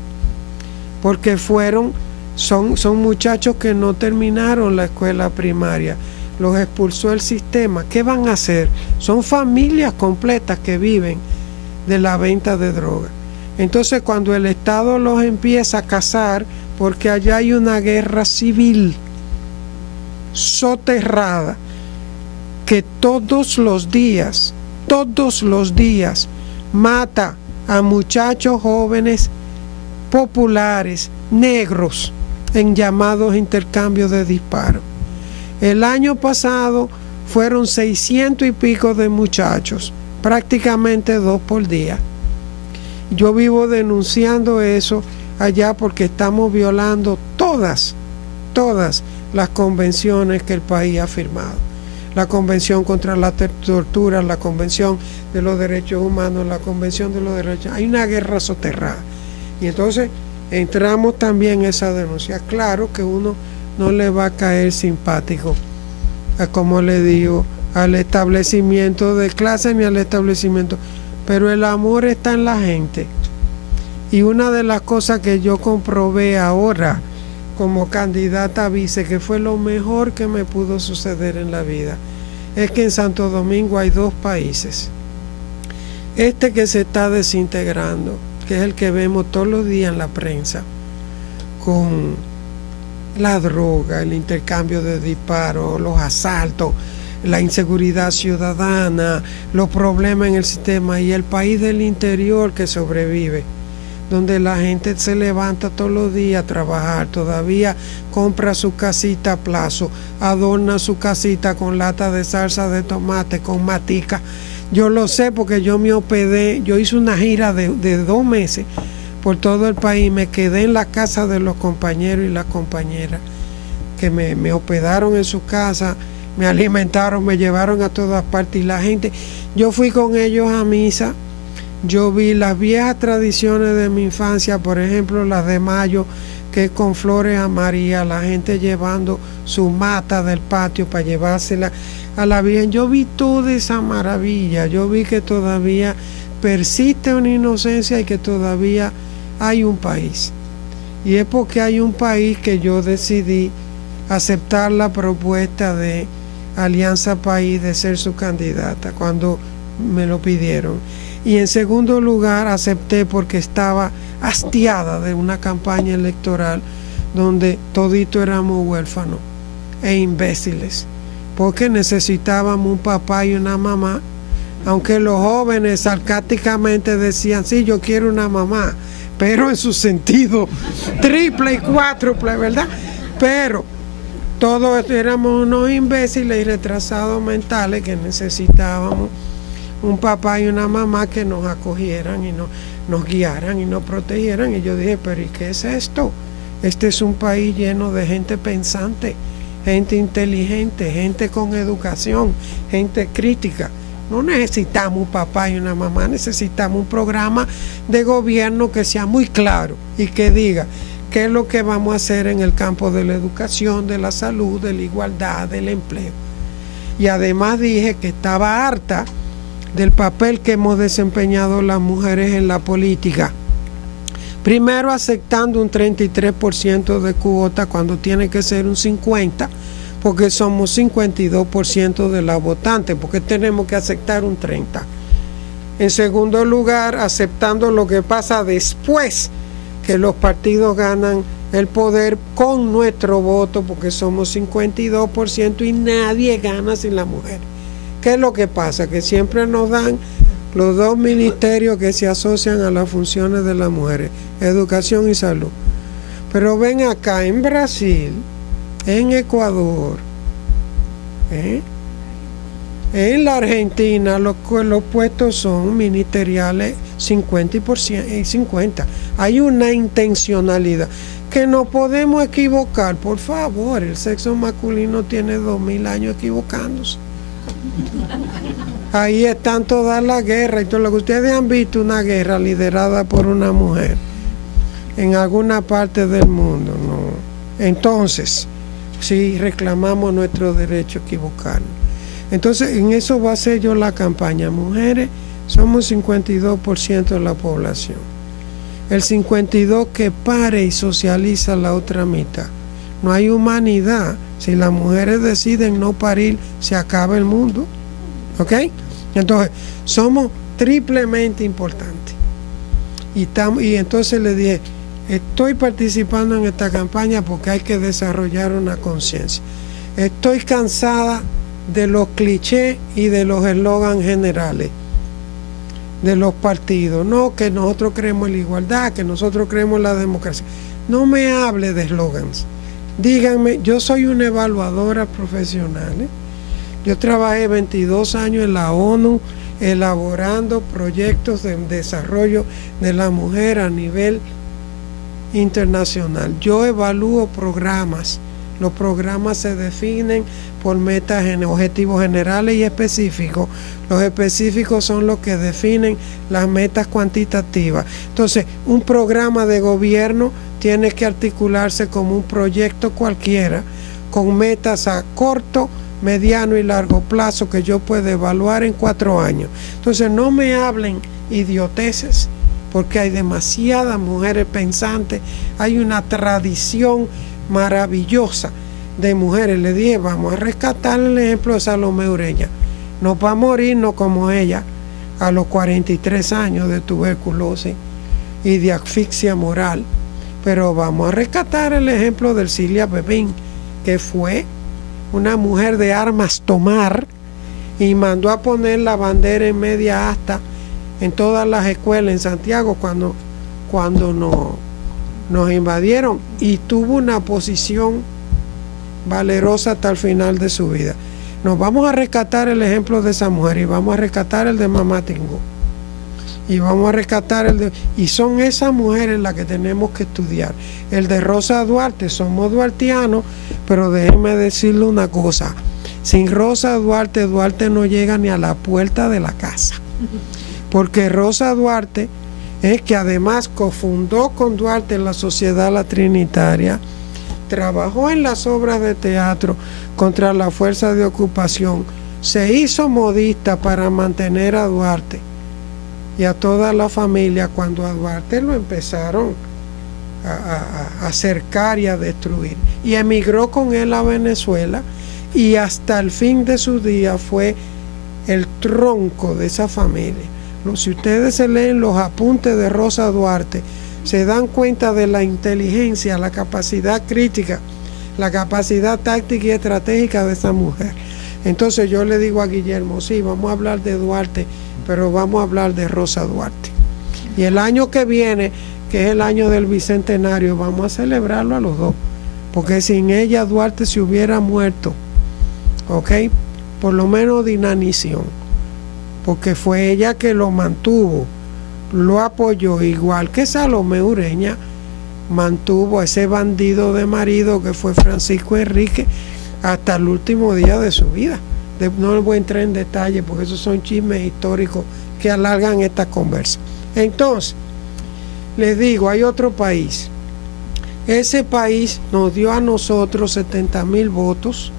porque son muchachos que no terminaron la escuela primaria, los expulsó el sistema. ¿Qué van a hacer? Son familias completas que viven de la venta de droga. Entonces cuando el Estado los empieza a cazar, porque allá hay una guerra civil soterrada que todos los días mata a muchachos jóvenes populares negros en llamados intercambios de disparos. El año pasado fueron 600 y pico de muchachos, prácticamente 2 por día. Yo vivo denunciando eso allá porque estamos violando todas las convenciones que el país ha firmado. La Convención contra la Tortura, la Convención de los Derechos Humanos, la Convención de los Derechos... Hay una guerra soterrada. Y entonces entramos también en esa denuncia. Claro que uno no le va a caer simpático, como le digo, al establecimiento de clase ni al establecimiento, pero el amor está en la gente. Y una de las cosas que yo comprobé ahora como candidata a vice, que fue lo mejor que me pudo suceder en la vida, es que en Santo Domingo hay 2 países. Este que se está desintegrando, que es el que vemos todos los días en la prensa, con la droga, el intercambio de disparos, los asaltos, la inseguridad ciudadana, los problemas en el sistema, y el país del interior que sobrevive, donde la gente se levanta todos los días a trabajar, todavía compra su casita a plazo, adorna su casita con lata de salsa de tomate, con matica. Yo lo sé porque yo me hospedé, yo hice una gira de 2 meses por todo el país, me quedé en la casa de los compañeros y las compañeras que me hospedaron en su casa, me alimentaron, me llevaron a todas partes, y la gente, yo fui con ellos a misa. Yo vi las viejas tradiciones de mi infancia, por ejemplo las de mayo, que es con flores a María, la gente llevando su mata del patio para llevársela a la Virgen. Yo vi toda esa maravilla, yo vi que todavía persiste una inocencia y que todavía hay un país. Y es porque hay un país que yo decidí aceptar la propuesta de Alianza País de ser su candidata cuando me lo pidieron. Y en segundo lugar acepté porque estaba hastiada de una campaña electoral donde todito éramos huérfanos e imbéciles, porque necesitábamos un papá y una mamá, aunque los jóvenes sarcásticamente decían, sí, yo quiero una mamá, pero en su sentido triple y cuádruple, ¿verdad? Pero todos éramos unos imbéciles y retrasados mentales que necesitábamos un papá y una mamá que nos acogieran y nos guiaran y nos protegieran. Y yo dije, pero ¿y qué es esto? Este es un país lleno de gente pensante, gente inteligente, gente con educación, gente crítica. No necesitamos un papá y una mamá, necesitamos un programa de gobierno que sea muy claro y que diga qué es lo que vamos a hacer en el campo de la educación, de la salud, de la igualdad, del empleo. Y además dije que estaba harta del papel que hemos desempeñado las mujeres en la política. Primero aceptando un 33% de cuota cuando tiene que ser un 50%, porque somos 52% de las votantes, porque tenemos que aceptar un 30%. En segundo lugar, aceptando lo que pasa después que los partidos ganan el poder con nuestro voto, porque somos 52% y nadie gana sin la mujer. ¿Qué es lo que pasa? Que siempre nos dan los dos ministerios que se asocian a las funciones de las mujeres, educación y salud. Pero ven acá, en Brasil, en Ecuador, en la Argentina, los puestos son ministeriales 50% y 50%. Hay una intencionalidad que no podemos equivocar. Por favor, el sexo masculino tiene 2000 años equivocándose. Ahí están todas las guerras y todo lo que ustedes han visto, una guerra liderada por una mujer en alguna parte del mundo, no. Entonces, si reclamamos nuestro derecho a equivocarnos. Entonces, en eso va a ser yo la campaña. Mujeres, somos 52% de la población. El 52% que pare y socializa la otra mitad. No hay humanidad. Si las mujeres deciden no parir, se acaba el mundo. ¿Ok? Entonces, somos triplemente importantes. Y entonces le dije, estoy participando en esta campaña porque hay que desarrollar una conciencia. Estoy cansada de los clichés y de los eslogans generales de los partidos. No, que nosotros creemos en la igualdad, que nosotros creemos en la democracia. No me hable de eslogans. Díganme, yo soy una evaluadora profesional. Yo trabajé 22 años en la ONU elaborando proyectos de desarrollo de la mujer a nivel internacional. Yo evalúo programas. Los programas se definen por metas, objetivos generales y específicos. Los específicos son los que definen las metas cuantitativas. Entonces, un programa de gobierno tiene que articularse como un proyecto cualquiera, con metas a corto, mediano y largo plazo que yo puedo evaluar en 4 años. Entonces, no me hablen idioteces, porque hay demasiadas mujeres pensantes, hay una tradición maravillosa de mujeres. Le dije, vamos a rescatar el ejemplo de Salomé Ureña. No va a morirnos como ella a los 43 años de tuberculosis y de asfixia moral, pero vamos a rescatar el ejemplo de Cilia Bebín, que fue una mujer de armas tomar y mandó a poner la bandera en media asta en todas las escuelas en Santiago cuando nos invadieron, y tuvo una posición valerosa hasta el final de su vida. Nos vamos a rescatar el ejemplo de esa mujer y vamos a rescatar el de Mamá Tingó y vamos a rescatar el de... Y son esas mujeres las que tenemos que estudiar. El de Rosa Duarte, somos duartianos, pero déjenme decirle una cosa. Sin Rosa Duarte, Duarte no llega ni a la puerta de la casa. Porque Rosa Duarte es que además cofundó con Duarte la Sociedad La Trinitaria, trabajó en las obras de teatro contra la fuerza de ocupación, se hizo modista para mantener a Duarte y a toda la familia cuando a Duarte lo empezaron a cercar y a destruir, y emigró con él a Venezuela, y hasta el fin de su día fue el tronco de esa familia. Si ustedes se leen los apuntes de Rosa Duarte, se dan cuenta de la inteligencia, la capacidad crítica, la capacidad táctica y estratégica de esa mujer. Entonces yo le digo a Guillermo, sí, vamos a hablar de Duarte, pero vamos a hablar de Rosa Duarte. Y el año que viene que es el año del bicentenario, vamos a celebrarlo a los dos, porque sin ella Duarte se hubiera muerto, ¿ok? Por lo menos de inanición, porque fue ella que lo mantuvo, lo apoyó, igual que Salomé Ureña mantuvo a ese bandido de marido que fue Francisco Enrique hasta el último día de su vida. No voy a entrar en detalle porque esos son chismes históricos que alargan esta conversa. Entonces, les digo, hay otro país. Ese país nos dio a nosotros 70,000 votos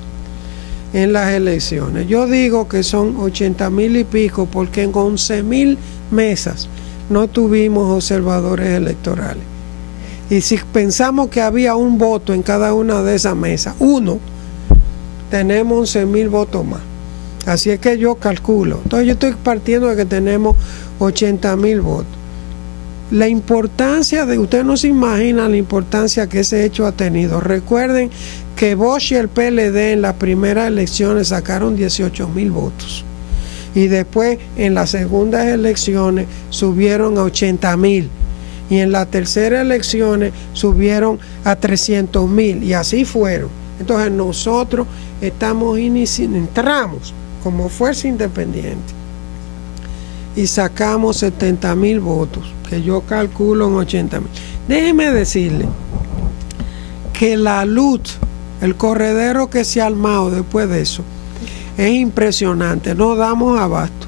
en las elecciones. Yo digo que son 80,000 y pico porque en 11,000 mesas no tuvimos observadores electorales. Y si pensamos que había un voto en cada una de esas mesas, uno, tenemos 11,000 votos más. Así es que yo calculo. Entonces yo estoy partiendo de que tenemos 80,000 votos. La importancia de, ustedes no se imaginan la importancia que ese hecho ha tenido. Recuerden que Bosch y el PLD en las primeras elecciones sacaron 18,000 votos. Y después en las segundas elecciones subieron a 80,000. Y en las terceras elecciones subieron a 300,000. Y así fueron. Entonces nosotros entramos como fuerza independiente y sacamos 70,000 votos, que yo calculo en 80,000. Déjeme decirle que la luz, el corredero que se ha armado después de eso, es impresionante, no damos abasto.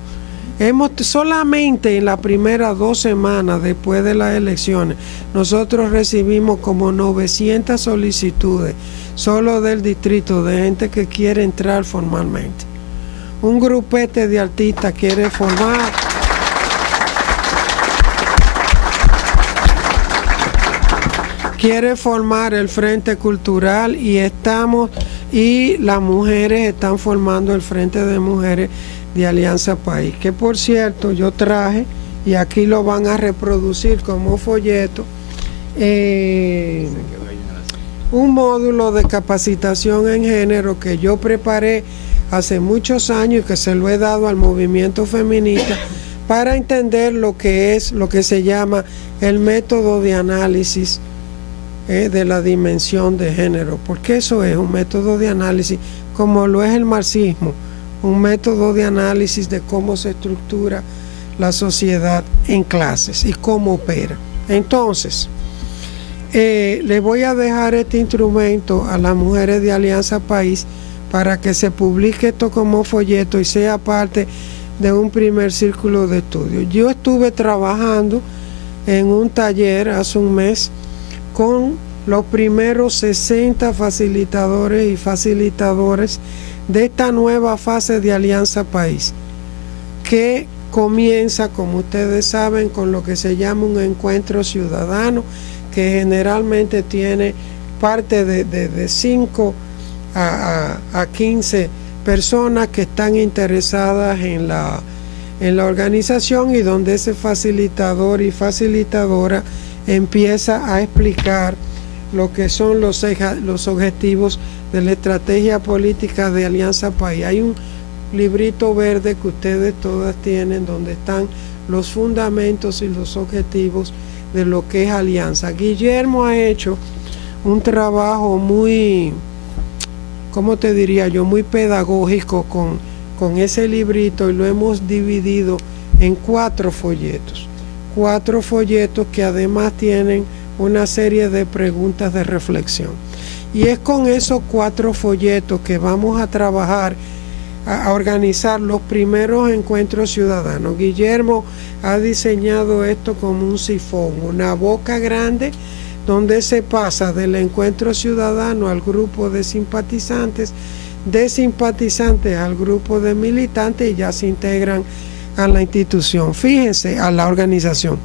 Solamente en las primeras 2 semanas después de las elecciones, nosotros recibimos como 900 solicitudes solo del distrito de gente que quiere entrar formalmente. Un grupete de artistas quiere formar el Frente Cultural y las mujeres están formando el Frente de Mujeres de Alianza País, que por cierto yo traje y aquí lo van a reproducir como folleto, un módulo de capacitación en género que yo preparé hace muchos años y que se lo he dado al movimiento feminista para entender lo que es lo que se llama el método de análisis de la dimensión de género, porque eso es un método de análisis como lo es el marxismo, un método de análisis de cómo se estructura la sociedad en clases y cómo opera. Entonces, le voy a dejar este instrumento a las mujeres de Alianza País para que se publique esto como folleto y sea parte de un primer círculo de estudio. Yo estuve trabajando en un taller hace un mes con los primeros 60 facilitadores y facilitadores de esta nueva fase de Alianza País, que comienza, como ustedes saben, con lo que se llama un encuentro ciudadano, que generalmente tiene parte de 5 a 15 personas que están interesadas en la organización y donde ese facilitador y facilitadora empieza a explicar lo que son los objetivos de la estrategia política de Alianza País. Hay un librito verde que ustedes todas tienen donde están los fundamentos y los objetivos de lo que es Alianza. Guillermo ha hecho un trabajo muy, ¿cómo te diría yo?, muy pedagógico con ese librito y lo hemos dividido en 4 folletos. 4 folletos que además tienen una serie de preguntas de reflexión. Y es con esos 4 folletos que vamos a trabajar, a organizar los primeros encuentros ciudadanos. Guillermo ha diseñado esto como un sifón, una boca grande donde se pasa del encuentro ciudadano al grupo de simpatizantes al grupo de militantes y ya se integran a la institución. Fíjense, a la organización.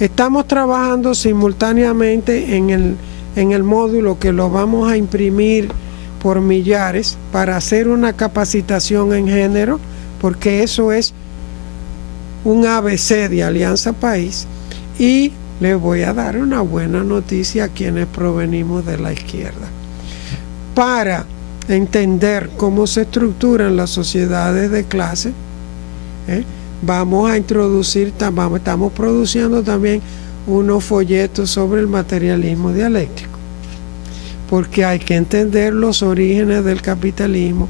Estamos trabajando simultáneamente en el módulo que lo vamos a imprimir por millares para hacer una capacitación en género, porque eso es un ABC de Alianza País. Y les voy a dar una buena noticia a quienes provenimos de la izquierda. Para entender cómo se estructuran las sociedades de clase, vamos a introducir, estamos produciendo también unos folletos sobre el materialismo dialéctico, porque hay que entender los orígenes del capitalismo,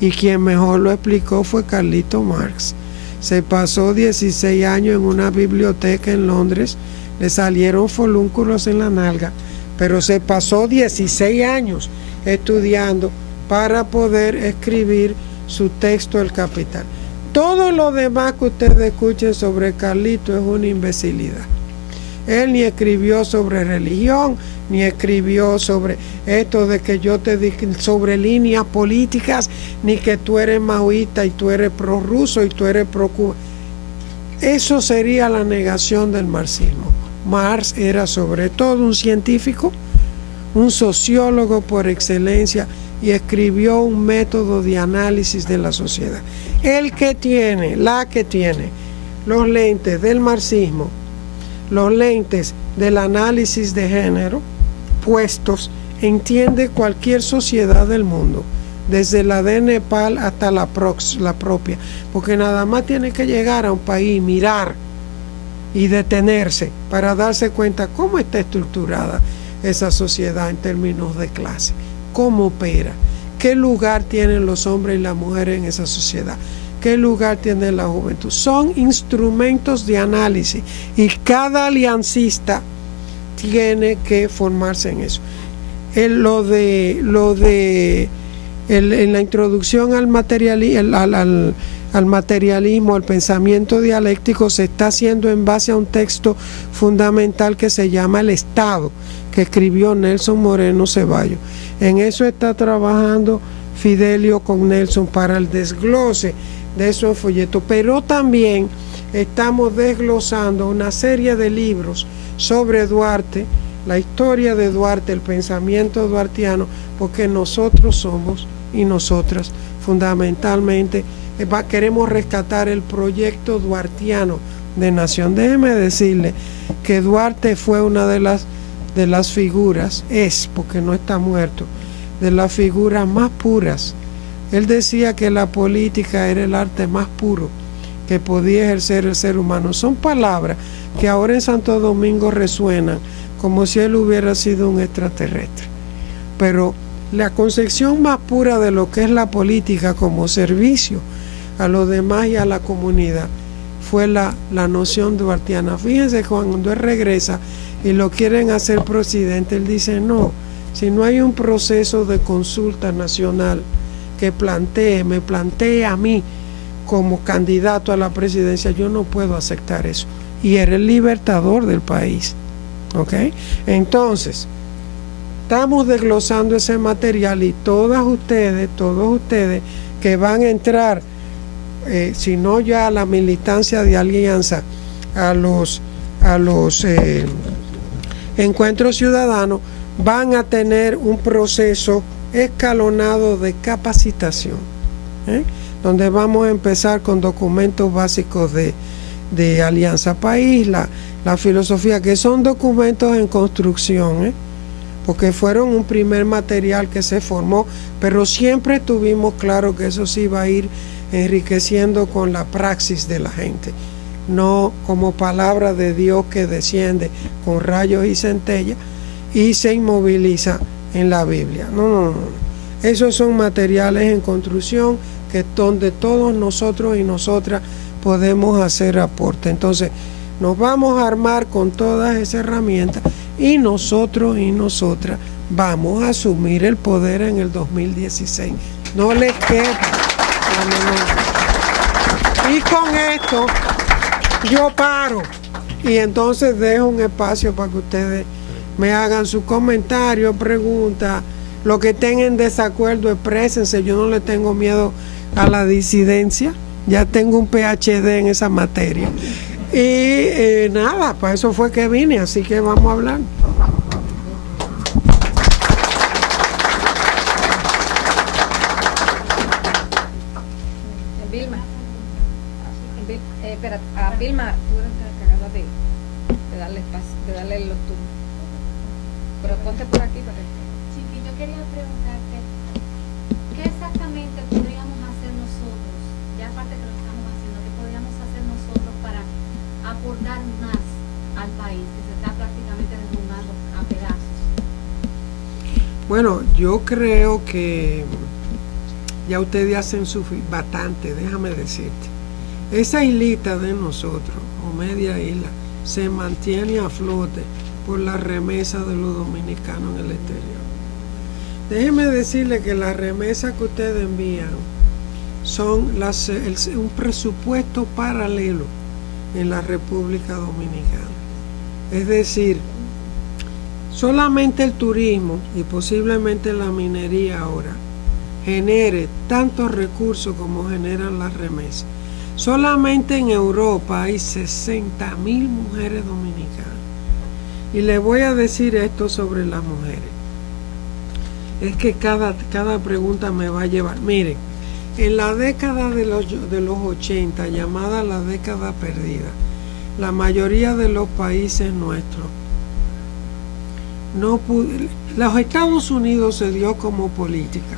y quien mejor lo explicó fue Carlito Marx. Se pasó 16 años en una biblioteca en Londres, le salieron folúnculos en la nalga, pero se pasó 16 años estudiando para poder escribir su texto El Capital. Todo lo demás que ustedes escuchen sobre Carlito es una imbecilidad. Él ni escribió sobre religión, ni escribió sobre esto de que yo te dije sobre líneas políticas, ni que tú eres maoísta y tú eres prorruso y tú eres pro Cuba. Eso sería la negación del marxismo. Marx era sobre todo un científico, un sociólogo por excelencia, y escribió un método de análisis de la sociedad. El que tiene, la que tiene los lentes del marxismo, los lentes del análisis de género puestos, entiende cualquier sociedad del mundo, desde la de Nepal hasta la propia, porque nada más tiene que llegar a un país, mirar y detenerse para darse cuenta cómo está estructurada esa sociedad en términos de clase, cómo opera, qué lugar tienen los hombres y las mujeres en esa sociedad, qué lugar tiene la juventud. Son instrumentos de análisis y cada aliancista tiene que formarse en eso. En la introducción al materialismo, al pensamiento dialéctico, se está haciendo en base a un texto fundamental que se llama El Estado, que escribió Nelson Moreno Ceballos. En eso está trabajando Fidelio con Nelson para el desglose de esos folletos, pero también estamos desglosando una serie de libros sobre Duarte, la historia de Duarte, el pensamiento duartiano, porque nosotros somos y nosotras fundamentalmente queremos rescatar el proyecto duartiano de nación. Déjeme decirle que Duarte fue una de las figuras, porque no está muerto, de las figuras más puras. Él decía que la política era el arte más puro que podía ejercer el ser humano. Son palabras que ahora en Santo Domingo resuenan como si él hubiera sido un extraterrestre. Pero la concepción más pura de lo que es la política como servicio a los demás y a la comunidad fue la noción duartiana. Fíjense, cuando él regresa y lo quieren hacer presidente, él dice: no, si no hay un proceso de consulta nacional que me plantee a mí como candidato a la presidencia, yo no puedo aceptar eso. Y era el libertador del país. ¿Ok? Entonces, estamos desglosando ese material, y todos ustedes que van a entrar, si no ya a la militancia de Alianza, a los encuentros ciudadanos, van a tener un proceso escalonado de capacitación, donde vamos a empezar con documentos básicos de Alianza País, la filosofía, que son documentos en construcción, porque fueron un primer material que se formó, pero siempre tuvimos claro que eso se iba a ir enriqueciendo con la praxis de la gente, no como palabra de Dios que desciende con rayos y centellas y se inmoviliza en la Biblia. No. Esos son materiales en construcción donde todos nosotros y nosotras podemos hacer aporte. Entonces, nos vamos a armar con todas esas herramientas, y nosotros y nosotras vamos a asumir el poder en el 2016. No les queda la menor. Y con esto yo paro, y entonces dejo un espacio para que ustedes me hagan sus comentarios, preguntas, lo que estén en desacuerdo, exprésense. Yo no le tengo miedo a la disidencia, ya tengo un PhD en esa materia. Y nada, para eso fue que vine, así que vamos a hablar. Vilma, espera, a Vilma, tú eres la encargada de darle espacio, de darle los turnos. Pero ponte por aquí para que... Chiqui, yo quería preguntarte, ¿qué exactamente podríamos hacer nosotros, ya aparte que lo estamos haciendo, qué podríamos hacer nosotros Bueno, yo creo que ya ustedes hacen bastante, déjame decirte. Esa islita de nosotros, o media isla, se mantiene a flote por la remesa de los dominicanos en el exterior. Déjeme decirle que las remesas que ustedes envían son un presupuesto paralelo en la República Dominicana. Es decir, solamente el turismo y posiblemente la minería ahora genere tantos recursos como generan las remesas. Solamente en Europa hay 60.000 mujeres dominicanas. Y les voy a decir esto sobre las mujeres. Es que cada pregunta me va a llevar. Miren, en la década de los 80, llamada la década perdida, la mayoría de los países nuestros los Estados Unidos se dio como política.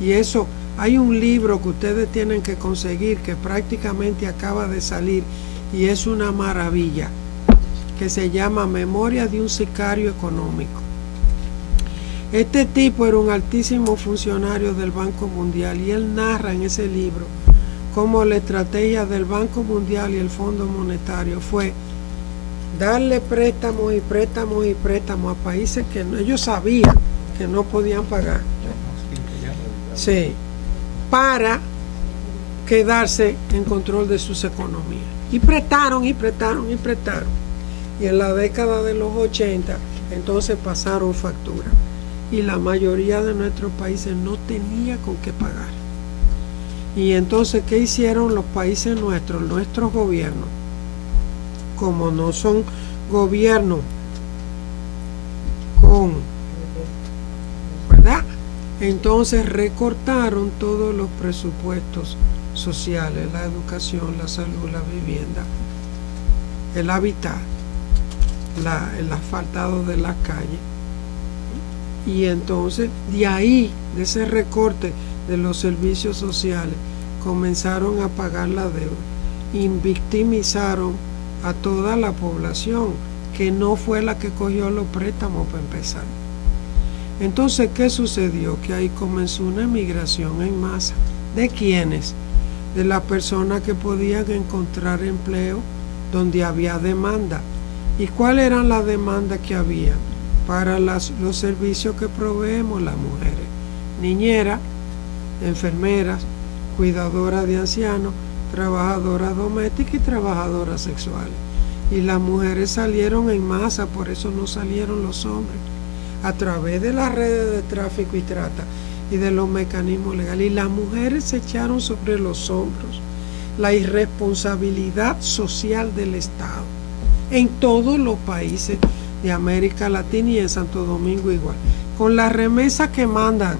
Y eso, hay un libro que ustedes tienen que conseguir que prácticamente acaba de salir y es una maravilla, que se llama Memoria de un sicario económico. Este tipo era un altísimo funcionario del Banco Mundial y él narra en ese libro cómo la estrategia del Banco Mundial y el Fondo Monetario fue darle préstamos y préstamos y préstamos a países que ellos sabían que no podían pagar. Sí, para quedarse en control de sus economías. Y prestaron y prestaron y prestaron. Y en la década de los 80, entonces pasaron factura. Y la mayoría de nuestros países no tenía con qué pagar. Y entonces, ¿qué hicieron los países nuestros gobiernos? Como no son gobiernos ¿verdad? Entonces recortaron todos los presupuestos sociales, la educación, la salud, la vivienda, el hábitat, el asfaltado de las calles. Y entonces de ahí, de ese recorte de los servicios sociales, comenzaron a pagar la deuda y victimizaron a toda la población, que no fue la que cogió los préstamos para empezar. Entonces, ¿qué sucedió? Que ahí comenzó una emigración en masa. ¿De quiénes? De las personas que podían encontrar empleo donde había demanda. ¿Y cuáles eran las demandas que había? Para los servicios que proveemos las mujeres: niñeras, enfermeras, cuidadoras de ancianos, trabajadoras domésticas y trabajadoras sexuales. Y las mujeres salieron en masa, por eso no salieron los hombres, a través de las redes de tráfico y trata y de los mecanismos legales. Y las mujeres se echaron sobre los hombros la irresponsabilidad social del Estado en todos los países de América Latina y en Santo Domingo igual. Con las remesas que mandan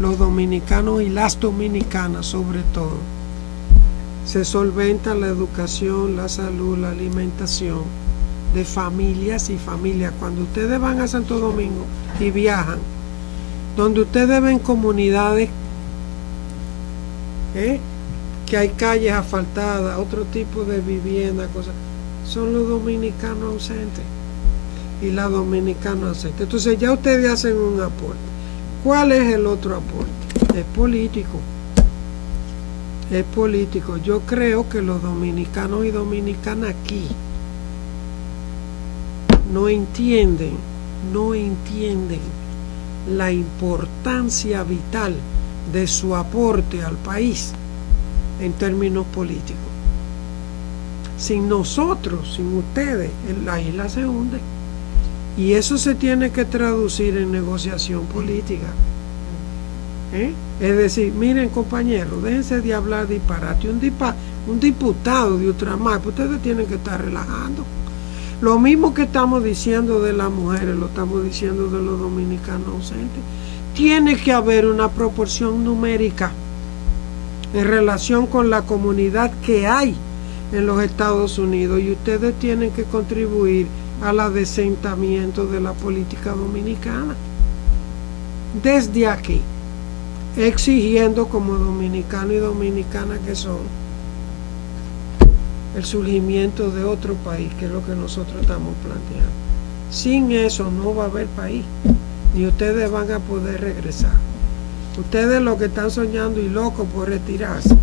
los dominicanos y las dominicanas sobre todo, se solventa la educación, la salud, la alimentación de familias y familias. Cuando ustedes van a Santo Domingo y viajan, donde ustedes ven comunidades que hay calles asfaltadas, otro tipo de vivienda, cosas, son los dominicanos ausentes y las dominicanas ausentes. Entonces ya ustedes hacen un aporte. ¿Cuál es el otro aporte? Es político. Es político. Yo creo que los dominicanos y dominicanas aquí no entienden la importancia vital de su aporte al país en términos políticos. Sin nosotros, sin ustedes, la isla se hunde. Y eso se tiene que traducir en negociación política. Es decir, miren compañeros, déjense de hablar disparate. Un diputado de ultramar, pues ustedes tienen que estar relajando. Lo mismo que estamos diciendo de las mujeres, lo estamos diciendo de los dominicanos ausentes. Tiene que haber una proporción numérica en relación con la comunidad que hay en los Estados Unidos, y ustedes tienen que contribuir al adesentamiento de la política dominicana desde aquí, exigiendo como dominicanos y dominicanas que son el surgimiento de otro país, que es lo que nosotros estamos planteando. Sin eso no va a haber país, ni ustedes van a poder regresar. Ustedes lo que están soñando y locos por retirarse,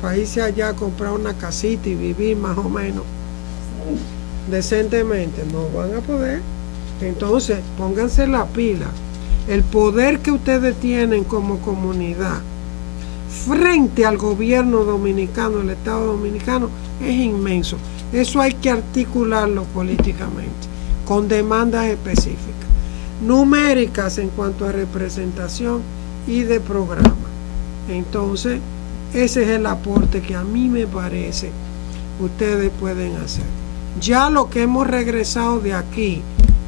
para irse allá a comprar una casita y vivir más o menos decentemente, no van a poder. Entonces, pónganse la pila. El poder que ustedes tienen como comunidad frente al gobierno dominicano, el Estado dominicano, es inmenso. Eso hay que articularlo políticamente, con demandas específicas, numéricas en cuanto a representación y de programa. Entonces, ese es el aporte que a mí me parece ustedes pueden hacer. Ya lo que hemos regresado de aquí,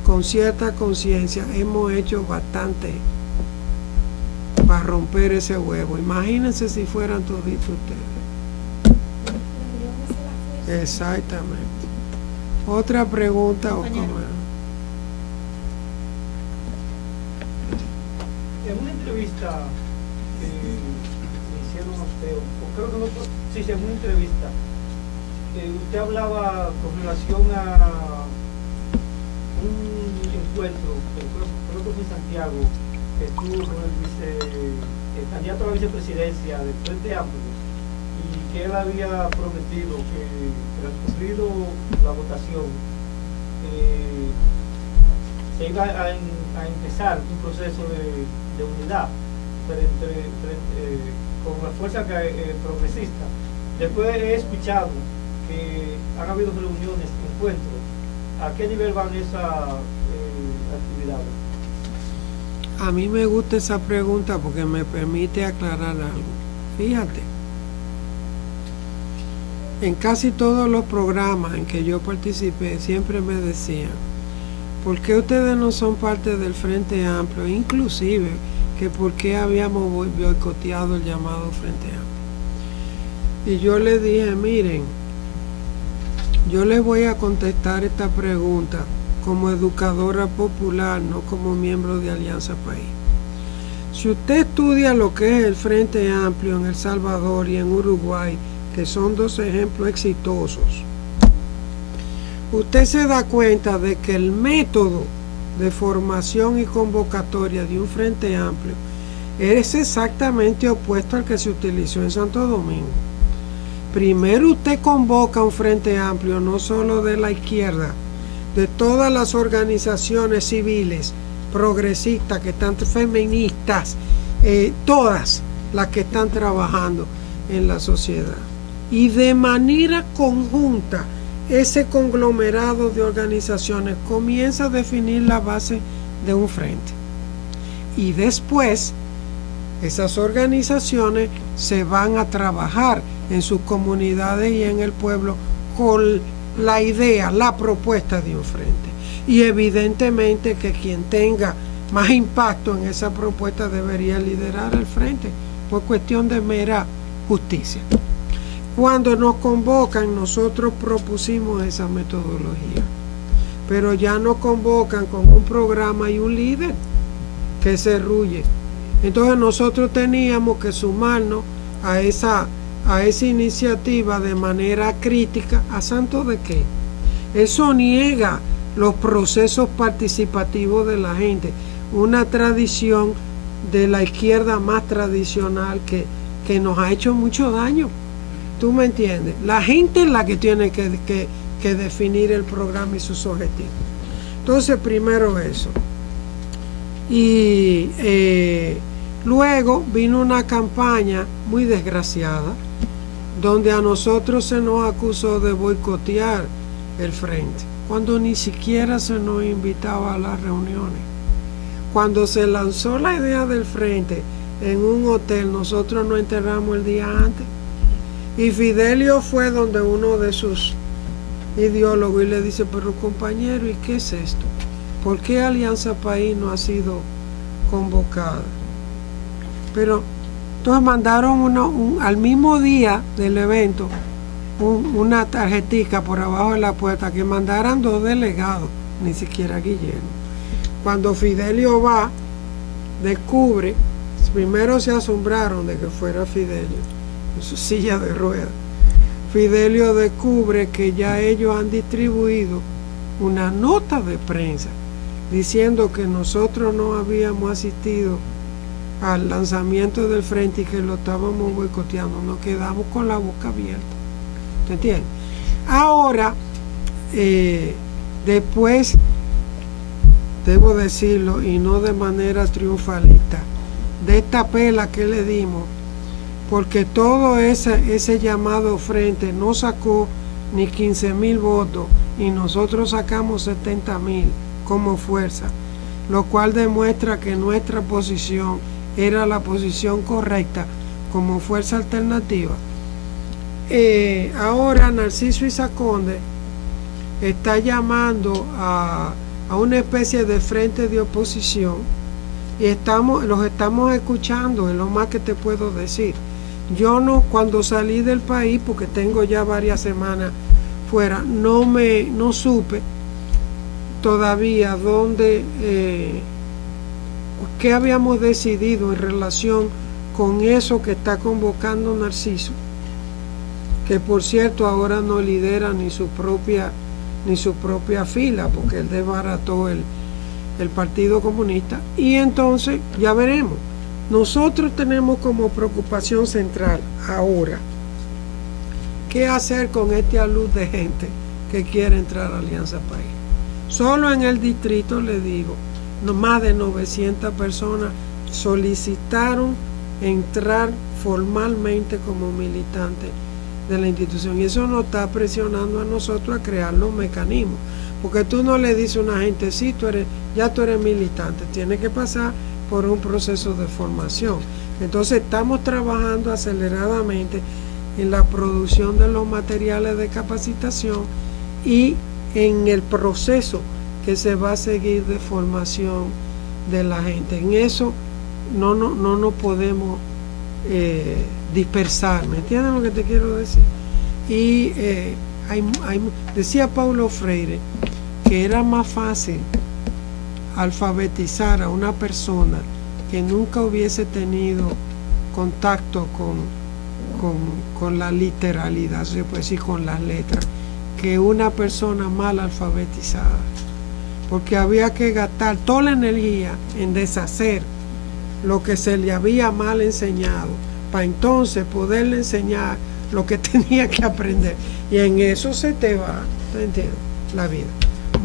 con cierta conciencia, hemos hecho bastante para romper ese huevo. Imagínense si fueran toditos ustedes. Exactamente. Otra pregunta o cómo. En una entrevista que me hicieron a usted, o creo que no, sí, en una entrevista, usted hablaba con relación a un encuentro, creo que fue en Santiago, que estuvo con el candidato a la vicepresidencia del Frente Amplio, y que él había prometido que transcurrido la votación se iba a empezar un proceso de unidad con la fuerza progresista. Después he escuchado que han habido reuniones, encuentros. ¿A qué nivel van esas actividades? A mí me gusta esa pregunta porque me permite aclarar algo. Fíjate, en casi todos los programas en que yo participé siempre me decían: ¿por qué ustedes no son parte del Frente Amplio? Inclusive que por qué habíamos boicoteado el llamado Frente Amplio. Y yo les dije: miren, yo les voy a contestar esta pregunta como educadora popular, no como miembro de Alianza País. Si usted estudia lo que es el Frente Amplio en El Salvador y en Uruguay, que son dos ejemplos exitosos, usted se da cuenta de que el método de formación y convocatoria de un Frente Amplio es exactamente opuesto al que se utilizó en Santo Domingo. Primero usted convoca un Frente Amplio, no solo de la izquierda, de todas las organizaciones civiles, progresistas, que están feministas, todas las que están trabajando en la sociedad. Y de manera conjunta, ese conglomerado de organizaciones comienza a definir la base de un frente. Y después, esas organizaciones se van a trabajar en sus comunidades y en el pueblo con la idea, la propuesta de un frente. Y evidentemente que quien tenga más impacto en esa propuesta debería liderar el frente, por cuestión de mera justicia. Cuando nos convocan, nosotros propusimos esa metodología, pero ya nos convocan con un programa y un líder que se ruye. Entonces nosotros teníamos que sumarnos a esa iniciativa de manera crítica. ¿A santo de qué? Eso niega los procesos participativos de la gente, una tradición de la izquierda más tradicional que nos ha hecho mucho daño. ¿Tú me entiendes? La gente es la que tiene que definir el programa y sus objetivos. Entonces, primero eso. Y luego vino una campaña muy desgraciada, donde a nosotros se nos acusó de boicotear el frente, cuando ni siquiera se nos invitaba a las reuniones. Cuando se lanzó la idea del frente en un hotel, nosotros nos enterramos el día antes. Y Fidelio fue donde uno de sus ideólogos y le dice: pero compañero, ¿y qué es esto? ¿Por qué Alianza País no ha sido convocada? Pero entonces mandaron al mismo día del evento una tarjetica por abajo de la puerta que mandaran 2 delegados, ni siquiera Guillermo. Cuando Fidelio va, descubre, primero se asombraron de que fuera Fidelio en su silla de ruedas. Fidelio descubre que ya ellos han distribuido una nota de prensa diciendo que nosotros no habíamos asistido al lanzamiento del frente y que lo estábamos boicoteando. Nos quedamos con la boca abierta. ¿Te entiendes? Ahora, después, debo decirlo, y no de manera triunfalista, de esta pela que le dimos, porque todo ese llamado frente no sacó ni 15,000 votos y nosotros sacamos 70,000 como fuerza, lo cual demuestra que nuestra posición era la posición correcta como fuerza alternativa. Ahora Narciso Izaconde está llamando a una especie de frente de oposición y los estamos escuchando, es lo más que te puedo decir. Yo no, cuando salí del país, porque tengo ya varias semanas fuera, no supe todavía qué habíamos decidido en relación con eso que está convocando Narciso, que por cierto ahora no lidera ni su propia fila, porque él desbarató el Partido Comunista. Y entonces ya veremos. Nosotros tenemos como preocupación central ahora qué hacer con este alud de gente que quiere entrar a Alianza País. Solo en el distrito, le digo, más de 900 personas solicitaron entrar formalmente como militantes de la institución, y eso nos está presionando a nosotros a crear los mecanismos, porque tú no le dices a una gente, sí, tú eres militante, tienes que pasar por un proceso de formación. Entonces estamos trabajando aceleradamente en la producción de los materiales de capacitación y en el proceso que se va a seguir de formación de la gente. En eso no nos podemos dispersar, ¿me entiendes lo que te quiero decir? Y decía Paulo Freire que era más fácil alfabetizar a una persona que nunca hubiese tenido contacto con la literalidad, se puede decir, con las letras, que una persona mal alfabetizada, porque había que gastar toda la energía en deshacer lo que se le había mal enseñado, para entonces poderle enseñar lo que tenía que aprender, y en eso se te va, ¿te entiendes? La vida.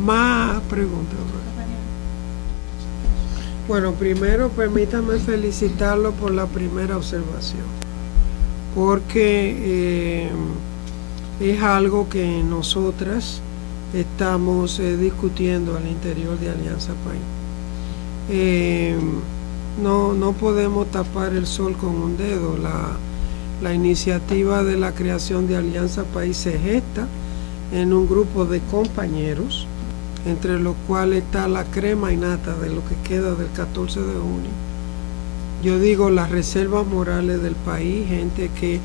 Más preguntas. Bueno, primero permítame felicitarlo por la primera observación, porque es algo que nosotras estamos discutiendo al interior de Alianza País. No podemos tapar el sol con un dedo. La iniciativa de la creación de Alianza País se gesta en un grupo de compañeros, entre los cuales está la crema y nata de lo que queda del 14 de junio. Yo digo las reservas morales del país, gente que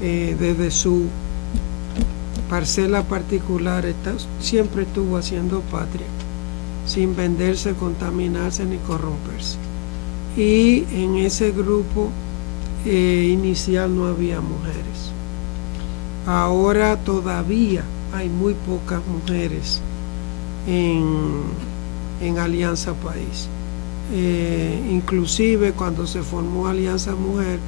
desde su parcela particular siempre estuvo haciendo patria, sin venderse, contaminarse ni corromperse. Y en ese grupo inicial no había mujeres. Ahora todavía hay muy pocas mujeres en Alianza País. Inclusive cuando se formó Alianza Mujer,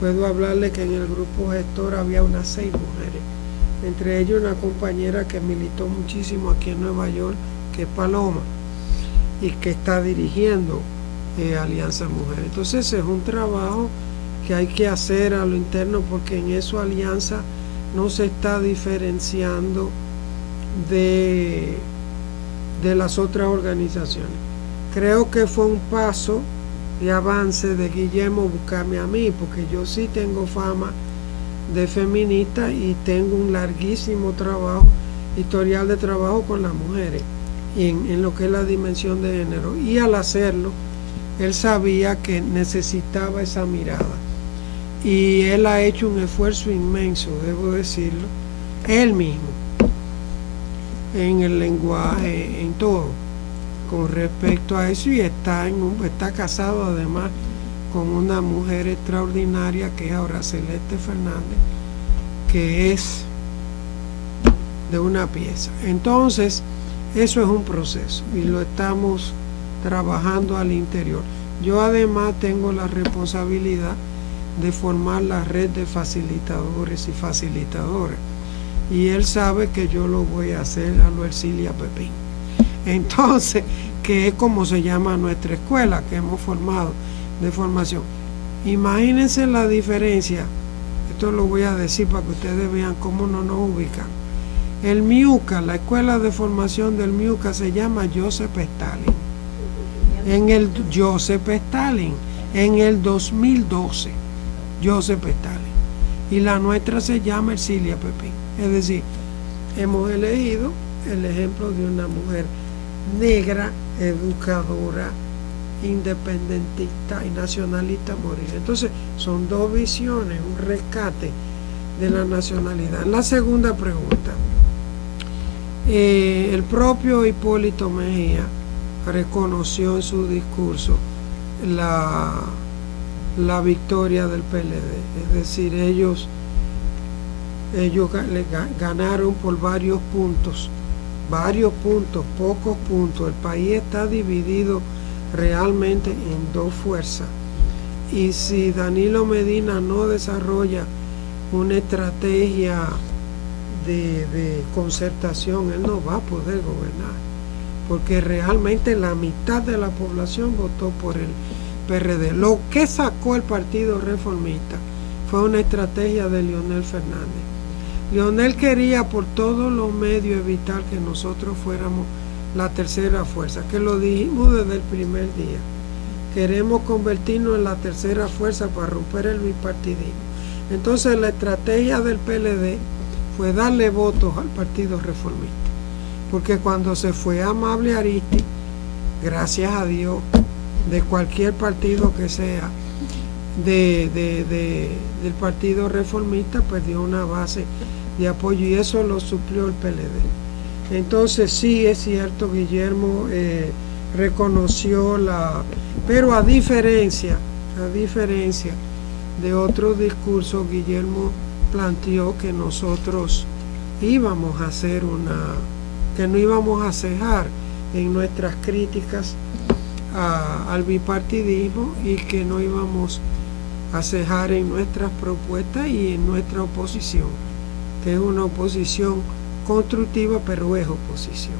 puedo hablarle que en el grupo gestor había unas 6 mujeres, entre ellas una compañera que militó muchísimo aquí en Nueva York, que es Paloma, y que está dirigiendo Alianza Mujer. Entonces es un trabajo que hay que hacer a lo interno, porque en eso Alianza no se está diferenciando de las otras organizaciones. Creo que fue un paso de avance de Guillermo buscarme a mí, porque yo sí tengo fama de feminista y tengo un larguísimo historial de trabajo con las mujeres en lo que es la dimensión de género, y al hacerlo él sabía que necesitaba esa mirada, y él ha hecho un esfuerzo inmenso, debo decirlo, él mismo, en el lenguaje, en todo, con respecto a eso, y está casado además con una mujer extraordinaria que es ahora Celeste Fernández, que es de una pieza. Entonces Eso es un proceso y lo estamos trabajando al interior. Yo además tengo la responsabilidad de formar la red de facilitadores y facilitadoras. Y él sabe que yo lo voy a hacer a lo Ercilia Pepín. Entonces, que es como se llama nuestra escuela que hemos formado de formación. Imagínense la diferencia. Esto lo voy a decir para que ustedes vean cómo no nos ubican. El MIUCA, la escuela de formación del MIUCA se llama Joseph Stalin. Joseph Stalin, en el 2012, Joseph Stalin. Y la nuestra se llama Ercilia Pepín. Es decir, hemos elegido el ejemplo de una mujer negra, educadora, independentista y nacionalista a morir. Entonces, son dos visiones, un rescate de la nacionalidad. La segunda pregunta. El propio Hipólito Mejía reconoció en su discurso la victoria del PLD, es decir, ellos ganaron por varios puntos, pocos puntos. El país está dividido realmente en dos fuerzas, y si Danilo Medina no desarrolla una estrategia de concertación, él no va a poder gobernar, porque realmente la mitad de la población votó por el PRD. Lo que sacó el Partido Reformista fue una estrategia de Leonel Fernández. Leonel quería por todos los medios evitar que nosotros fuéramos la tercera fuerza, que lo dijimos desde el primer día. Queremos convertirnos en la tercera fuerza para romper el bipartidismo. Entonces la estrategia del PLD fue darle votos al Partido Reformista, porque cuando se fue Amable Ariztí, gracias a Dios, de cualquier partido que sea, del Partido Reformista, perdió una base de apoyo, y eso lo suplió el PLD. Entonces sí es cierto, Guillermo reconoció pero a diferencia de otros discursos, Guillermo planteó que nosotros íbamos a hacer que no íbamos a cejar en nuestras críticas al bipartidismo, y que no íbamos a cejar en nuestras propuestas y en nuestra oposición, que es una oposición constructiva, pero es oposición.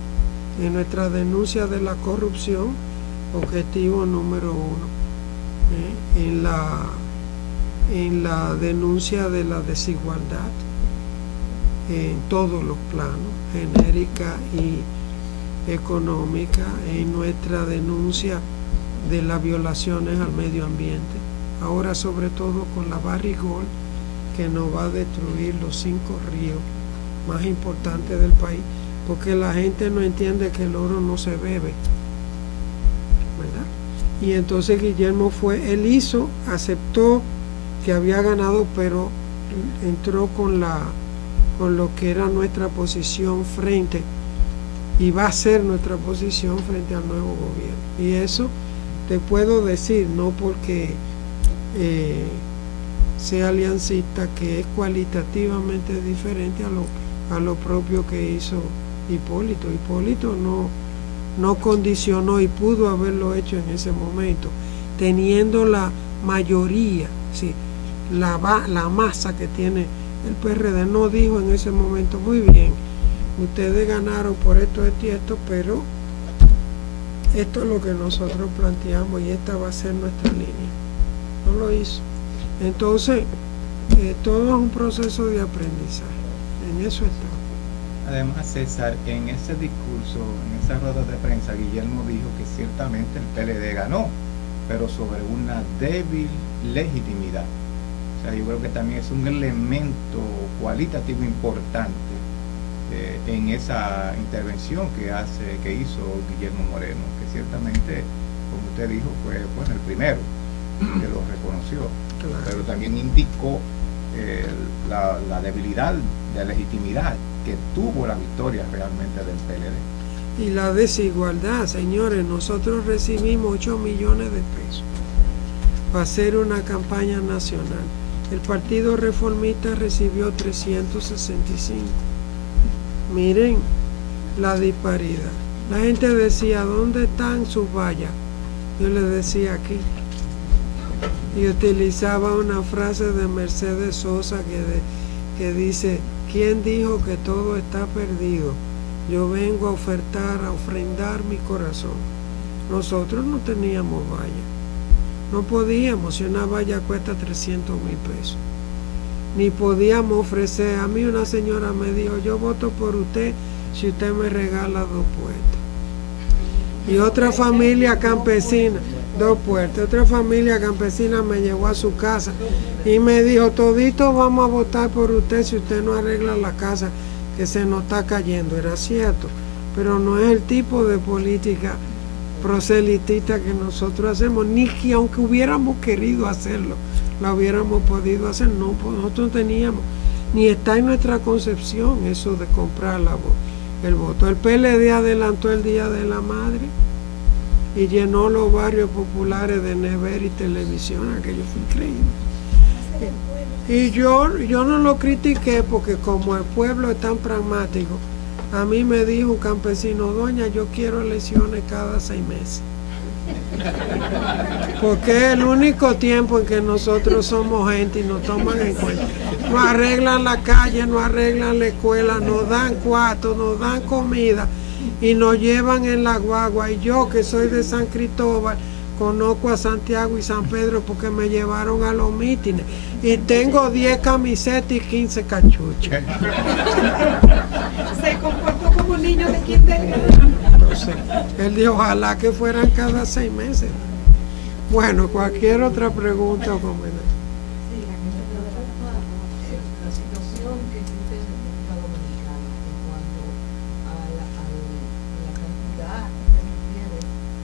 En nuestra denuncia de la corrupción, objetivo número 1, en la denuncia de la desigualdad en todos los planos, genérica y económica, en nuestra denuncia de las violaciones al medio ambiente, ahora sobre todo con la Barrigol, que nos va a destruir los 5 ríos más importantes del país, porque la gente no entiende que el oro no se bebe, ¿verdad? Y entonces Guillermo aceptó que había ganado, pero entró con lo que era nuestra posición y va a ser nuestra posición frente al nuevo gobierno. Y eso te puedo decir, no porque sea aliancista, que es cualitativamente diferente a lo propio que hizo Hipólito. Hipólito no condicionó, y pudo haberlo hecho en ese momento, teniendo la mayoría, sí, la masa que tiene el PRD. No dijo en ese momento, muy bien, ustedes ganaron por esto y esto, pero esto es lo que nosotros planteamos y esta va a ser nuestra línea. No lo hizo. Entonces, todo es un proceso de aprendizaje. En eso está. Además, César, en ese discurso, en esa rueda de prensa, Guillermo dijo que ciertamente el PLD ganó, pero sobre una débil legitimidad. O sea, yo creo que también es un elemento cualitativo importante en esa intervención que hizo Guillermo Moreno, que ciertamente, como usted dijo, fue el primero que lo reconoció, claro, pero también indicó la debilidad de legitimidad que tuvo la victoria realmente del PLD. Y la desigualdad, señores, nosotros recibimos 8 millones de pesos para hacer una campaña nacional. El Partido Reformista recibió 365. Miren, la disparidad. La gente decía, ¿dónde están sus vallas? Yo le decía aquí. Y utilizaba una frase de Mercedes Sosa que dice, ¿quién dijo que todo está perdido? Yo vengo a ofertar, a ofrendar mi corazón. Nosotros no teníamos valla. No podíamos, si una valla cuesta 300,000 pesos. Ni podíamos ofrecer. A mí una señora me dijo, yo voto por usted si usted me regala 2 puertas. Y otra familia campesina, 2 puertas, otra familia campesina me llevó a su casa y me dijo, todito vamos a votar por usted si usted no arregla la casa que se nos está cayendo. Era cierto, pero no es el tipo de política proselitista que nosotros hacemos, ni que aunque hubiéramos querido hacerlo, lo hubiéramos podido hacer. No, nosotros teníamos, ni está en nuestra concepción eso de comprar el voto. El PLD adelantó el Día de la Madre y llenó los barrios populares de nevera y televisión. Aquello fue increíble. Y yo no lo critiqué porque como el pueblo es tan pragmático, a mí me dijo un campesino, doña, yo quiero elecciones cada 6 meses. Porque es el único tiempo en que nosotros somos gente y nos toman en cuenta. Nos arreglan la calle, nos arreglan la escuela, nos dan cuartos, nos dan comida y nos llevan en la guagua. Y yo que soy de San Cristóbal, conozco a Santiago y San Pedro porque me llevaron a los mítines. Y tengo 10 camisetas y 15 cachuchas. Se comportó como un niño de kinder. Entonces, él dijo, ojalá que fueran cada 6 meses. Bueno, cualquier otra pregunta o comentario. La situación que existe en República Dominicana en cuanto a la cantidad de mujeres,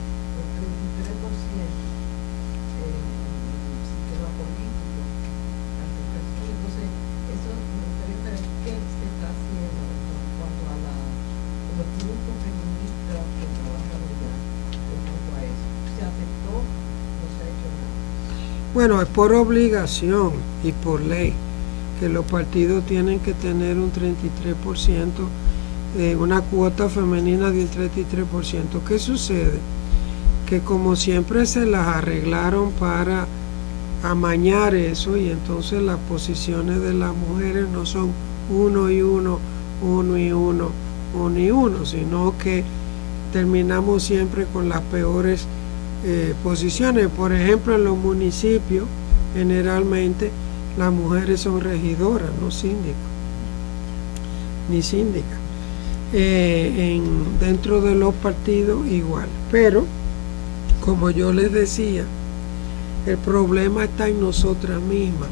el 33% en el sistema político, entonces eso me gustaría saber qué se está haciendo en cuanto a los grupos feministas que trabajan allá en cuanto a eso. ¿Se aceptó? No se ha hecho nada. Bueno, es por obligación y por ley que los partidos tienen que tener un 33%, una cuota femenina del 33%. ¿Qué sucede? Que como siempre se las arreglaron para amañar eso y entonces las posiciones de las mujeres no son 1 y 1, 1 y 1, 1 y 1, sino que terminamos siempre con las peores posiciones. Por ejemplo, en los municipios generalmente las mujeres son regidoras, no síndicos ni síndicas. Dentro de los partidos igual, pero como yo les decía, el problema está en nosotras mismas.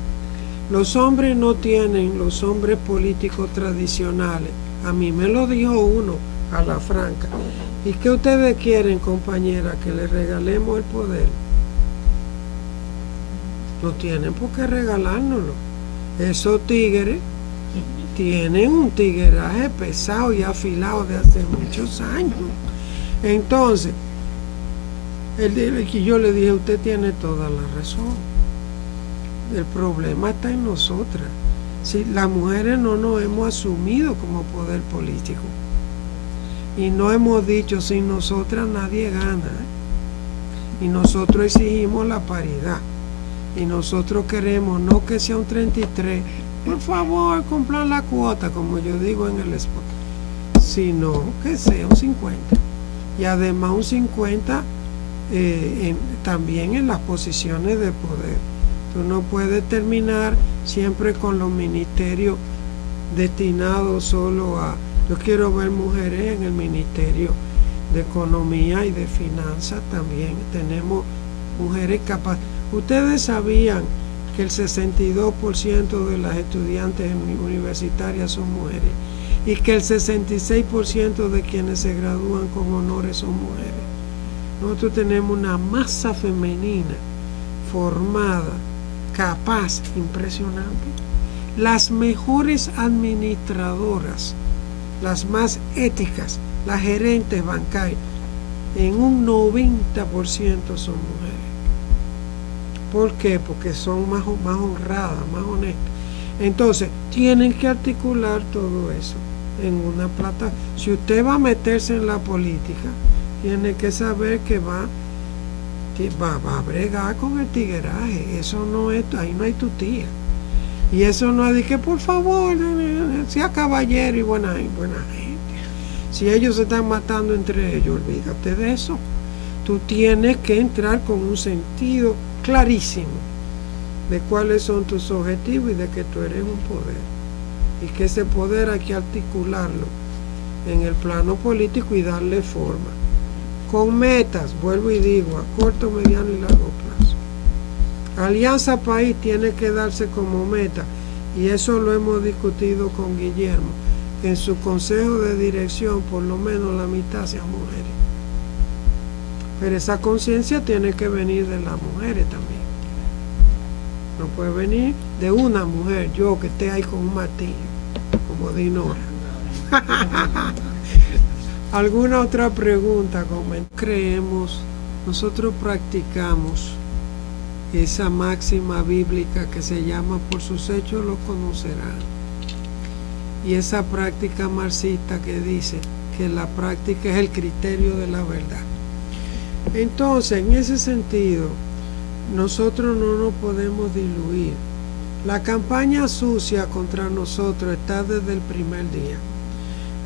Los hombres no tienen, los hombres políticos tradicionales, a mí me lo dijo uno a la franca, ¿y qué ustedes quieren, compañera? Que le regalemos el poder. No tienen por qué regalárnoslo. Esos tigres tienen un tigueraje pesado y afilado de hace muchos años. Entonces, yo le dije, usted tiene toda la razón. El problema está en nosotras. Si las mujeres no nos hemos asumido como poder político y no hemos dicho, sin nosotras nadie gana, y nosotros exigimos la paridad y nosotros queremos no que sea un 33, por favor comprar la cuota, como yo digo en el spot, sino que sea un 50 y además un 50 también en las posiciones de poder. Tú no puedes terminar siempre con los ministerios destinados solo a... Yo quiero ver mujeres en el Ministerio de Economía y de Finanzas también. Tenemos mujeres capaces. Ustedes sabían que el 62% de las estudiantes universitarias son mujeres y que el 66% de quienes se gradúan con honores son mujeres. Nosotros tenemos una masa femenina formada, capaz, impresionante. Las mejores administradoras, las más éticas, las gerentes bancarias, en un 90% son mujeres. ¿Por qué? Porque son más honradas, más honestas. Entonces, tienen que articular todo eso. en una plata. Si usted va a meterse en la política, tiene que saber que va a bregar con el tigueraje. Eso no es, ahí no hay tu tía. Y eso no es de que por favor sea caballero y buena gente. Si ellos se están matando entre ellos, olvídate de eso. Tú tienes que entrar con un sentido clarísimo de cuáles son tus objetivos y de que tú eres un poder. Y que ese poder hay que articularlo en el plano político y darle forma. Con metas, vuelvo y digo, a corto, mediano y largo plazo. Alianza País tiene que darse como meta, y eso lo hemos discutido con Guillermo, que en su consejo de dirección por lo menos la mitad sean mujeres. Pero esa conciencia tiene que venir de las mujeres también. No puede venir de una mujer, yo que esté ahí con un martillo, como Dinora. ¿Alguna otra pregunta? Creemos, nosotros practicamos esa máxima bíblica que se llama por sus hechos lo conocerán, y esa práctica marxista que dice que la práctica es el criterio de la verdad. Entonces, en ese sentido, nosotros no nos podemos diluir. La campaña sucia contra nosotros está desde el primer día.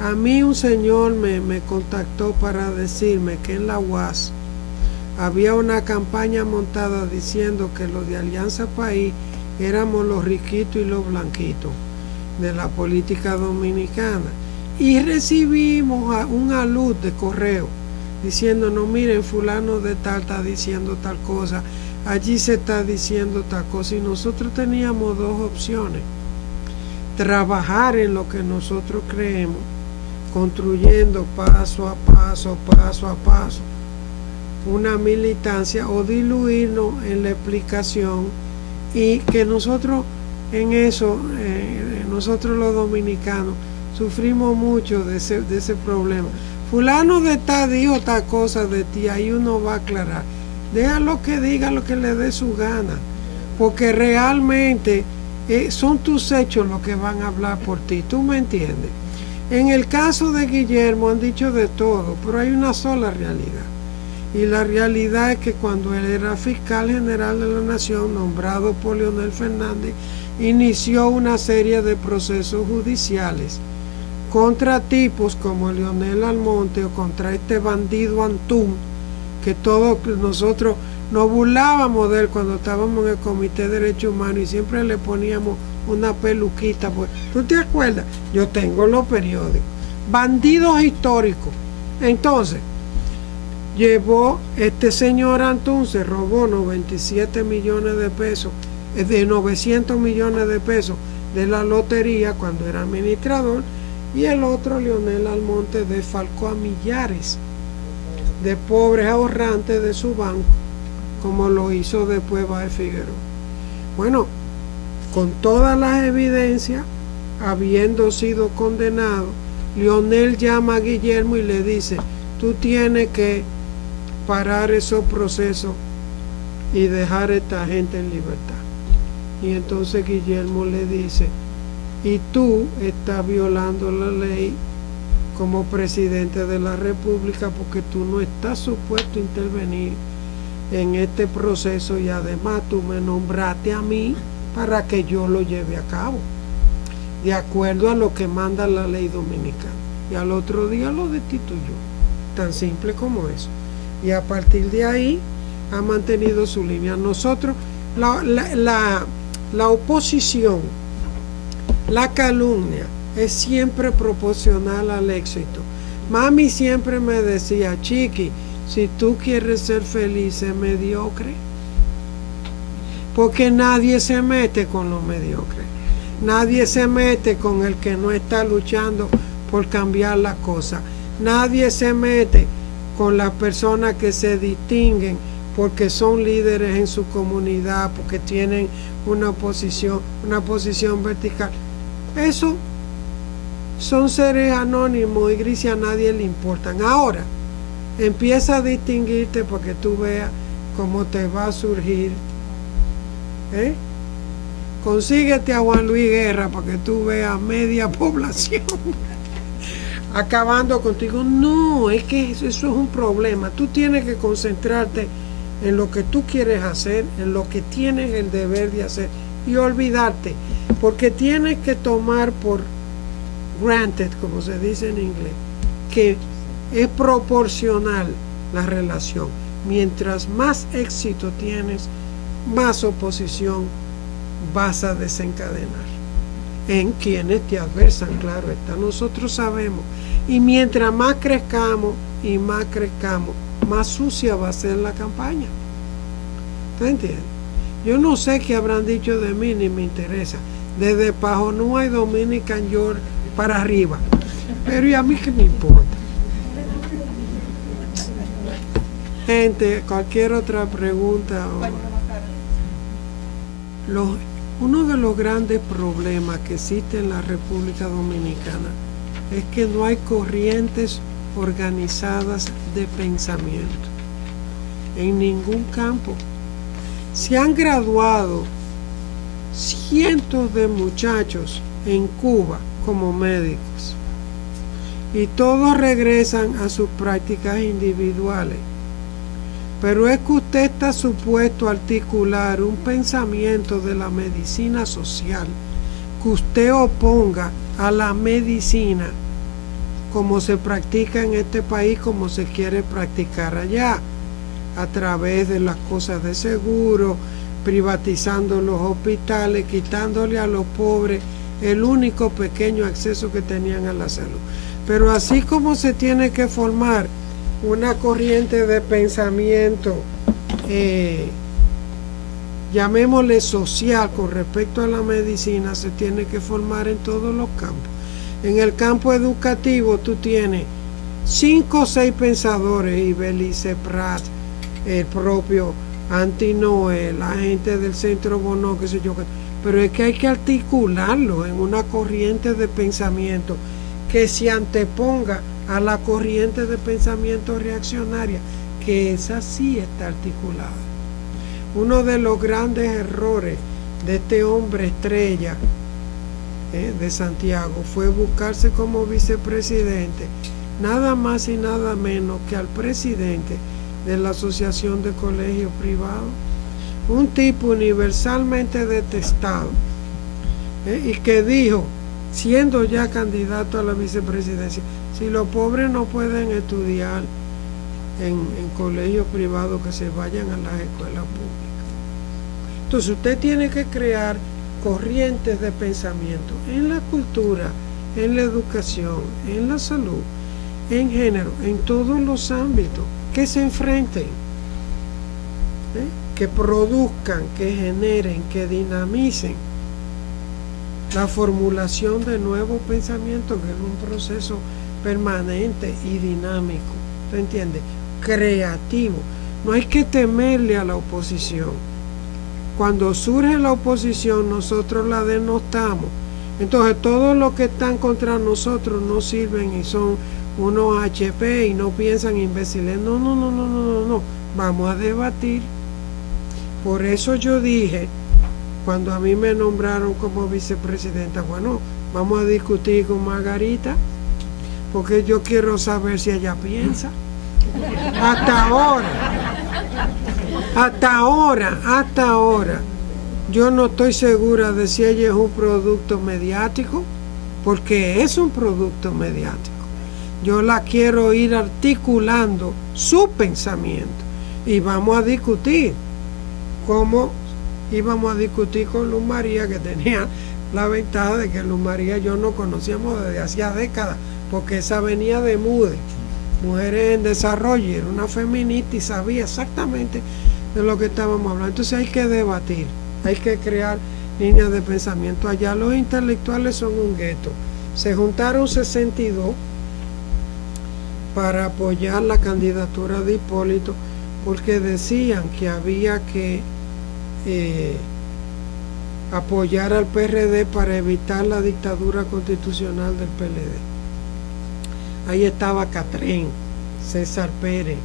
A mí un señor me contactó para decirme que en la UAS había una campaña montada diciendo que los de Alianza País éramos los riquitos y los blanquitos de la política dominicana. Y recibimos una luz de correo diciendo, no, miren, fulano de tal está diciendo tal cosa, allí se está diciendo tal cosa. Y nosotros teníamos dos opciones: trabajar en lo que nosotros creemos, construyendo paso a paso una militancia, o diluirnos en la explicación, y que nosotros en eso, nosotros los dominicanos sufrimos mucho de ese problema. Fulano de tal dijo tal cosa de ti, ahí uno va a aclarar. Déjalo que diga lo que le dé su gana, porque realmente son tus hechos los que van a hablar por ti, ¿tú me entiendes? En el caso de Guillermo han dicho de todo, pero hay una sola realidad. Y la realidad es que cuando él era fiscal general de la Nación, nombrado por Leonel Fernández, inició una serie de procesos judiciales contra tipos como Leonel Almonte o contra este bandido Antún, que todos nosotros nos burlábamos de él cuando estábamos en el Comité de Derechos Humanos y siempre le poníamos una peluquita. Pues, ¿tú te acuerdas? Yo tengo los periódicos. Bandidos históricos. Entonces, llevó este señor Antún, se robó 97 millones de pesos, de 900 millones de pesos de la lotería cuando era administrador, y el otro, Leonel Almonte, defalcó a millares de pobres ahorrantes de su banco, como lo hizo después Báez Figueroa. Bueno, con todas las evidencias, habiendo sido condenado, Leonel llama a Guillermo y le dice, tú tienes que parar esos procesos y dejar a esta gente en libertad. Y entonces Guillermo le dice, y tú estás violando la ley como presidente de la República, porque tú no estás supuesto a intervenir en este proceso, y además tú me nombraste a mí para que yo lo lleve a cabo de acuerdo a lo que manda la ley dominicana. Y al otro día lo destituyó, tan simple como eso. Y a partir de ahí ha mantenido su línea. Nosotros, la oposición, la calumnia es siempre proporcional al éxito. Mami siempre me decía, Chiqui, si tú quieres ser feliz, sé mediocre. Porque nadie se mete con lo mediocre. Nadie se mete con el que no está luchando por cambiar las cosas. Nadie se mete con las personas que se distinguen porque son líderes en su comunidad, porque tienen una posición vertical. Eso son seres anónimos y grises, a nadie le importan. Ahora, empieza a distinguirte para que tú veas cómo te va a surgir. Consíguete a Juan Luis Guerra para que tú veas media población acabando contigo. No, es que eso es un problema. Tú tienes que concentrarte en lo que tú quieres hacer, en lo que tienes el deber de hacer y olvidarte, porque tienes que tomar por granted, como se dice en inglés, que es proporcional la relación. Mientras más éxito tienes, más oposición vas a desencadenar en quienes te adversan, claro está, nosotros sabemos. Y mientras más crezcamos y más crezcamos, más sucia va a ser la campaña. ¿Te entiendes? Yo no sé qué habrán dicho de mí, ni me interesa. Desde Pajonúa y Dominican York para arriba. Pero ¿y a mí qué me importa? Gente, cualquier otra pregunta. Uno de los grandes problemas que existe en la República Dominicana es que no hay corrientes organizadas de pensamiento en ningún campo. Se han graduado cientos de muchachos en Cuba como médicos y todos regresan a sus prácticas individuales. Pero es que usted está supuesto a articular un pensamiento de la medicina social que usted oponga a la medicina como se practica en este país, como se quiere practicar allá, a través de las cosas de seguro, privatizando los hospitales, quitándole a los pobres el único pequeño acceso que tenían a la salud. Pero así como se tiene que formar una corriente de pensamiento, llamémosle social, con respecto a la medicina, se tiene que formar en todos los campos. En el campo educativo tú tienes 5 o 6 pensadores, Ibelice Prat, el propio Antinoe, la gente del Centro Bono, qué sé yo, pero es que hay que articularlo en una corriente de pensamiento que se anteponga a la corriente de pensamiento reaccionaria, que esa sí está articulada. Uno de los grandes errores de este hombre estrella de Santiago fue buscarse como vicepresidente nada más y nada menos que al presidente de la Asociación de Colegios Privados, un tipo universalmente detestado, y que dijo, siendo ya candidato a la vicepresidencia, si los pobres no pueden estudiar en colegios privados, que se vayan a las escuelas públicas. Entonces usted tiene que crear corrientes de pensamiento en la cultura, en la educación, en la salud, en género, en todos los ámbitos, que se enfrenten, que produzcan, que generen, que dinamicen la formulación de nuevos pensamientos, que es un proceso permanente y dinámico, ¿te entiendes? Creativo. No hay que temerle a la oposición. Cuando surge la oposición, nosotros la denostamos. Entonces todos los que están contra nosotros no sirven y son unos HP y no piensan imbéciles. No. Vamos a debatir. Por eso yo dije, cuando a mí me nombraron como vicepresidenta, bueno, vamos a discutir con Margarita, porque yo quiero saber si ella piensa. Hasta ahora, yo no estoy segura de si ella es un producto mediático, porque es un producto mediático. Yo la quiero ir articulando su pensamiento y vamos a discutir cómo íbamos a discutir con Luz María, que tenía la ventaja de que Luz María y yo nos conocíamos desde hacía décadas, porque esa venía de MUDE, Mujeres en Desarrollo, y era una feminista y sabía exactamente de lo que estábamos hablando. Entonces hay que debatir, hay que crear líneas de pensamiento. Allá los intelectuales son un gueto. Se juntaron 62 para apoyar la candidatura de Hipólito, porque decían que había que apoyar al PRD para evitar la dictadura constitucional del PLD. Ahí estaba Catrén, César Pérez,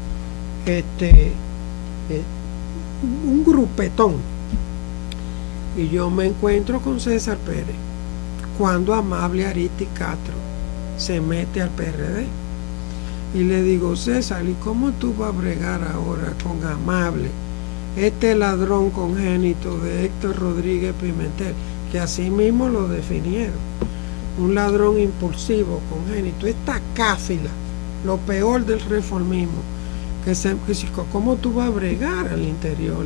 un grupetón. Y yo me encuentro con César Pérez, cuando Amable Ariti Castro se mete al PRD. Y le digo, César, ¿y cómo tú vas a bregar ahora con Amable, este ladrón congénito de Héctor Rodríguez Pimentel, que así mismo lo definieron? Un ladrón impulsivo, congénito, esta cáfila, lo peor del reformismo, ¿cómo tú vas a bregar al interior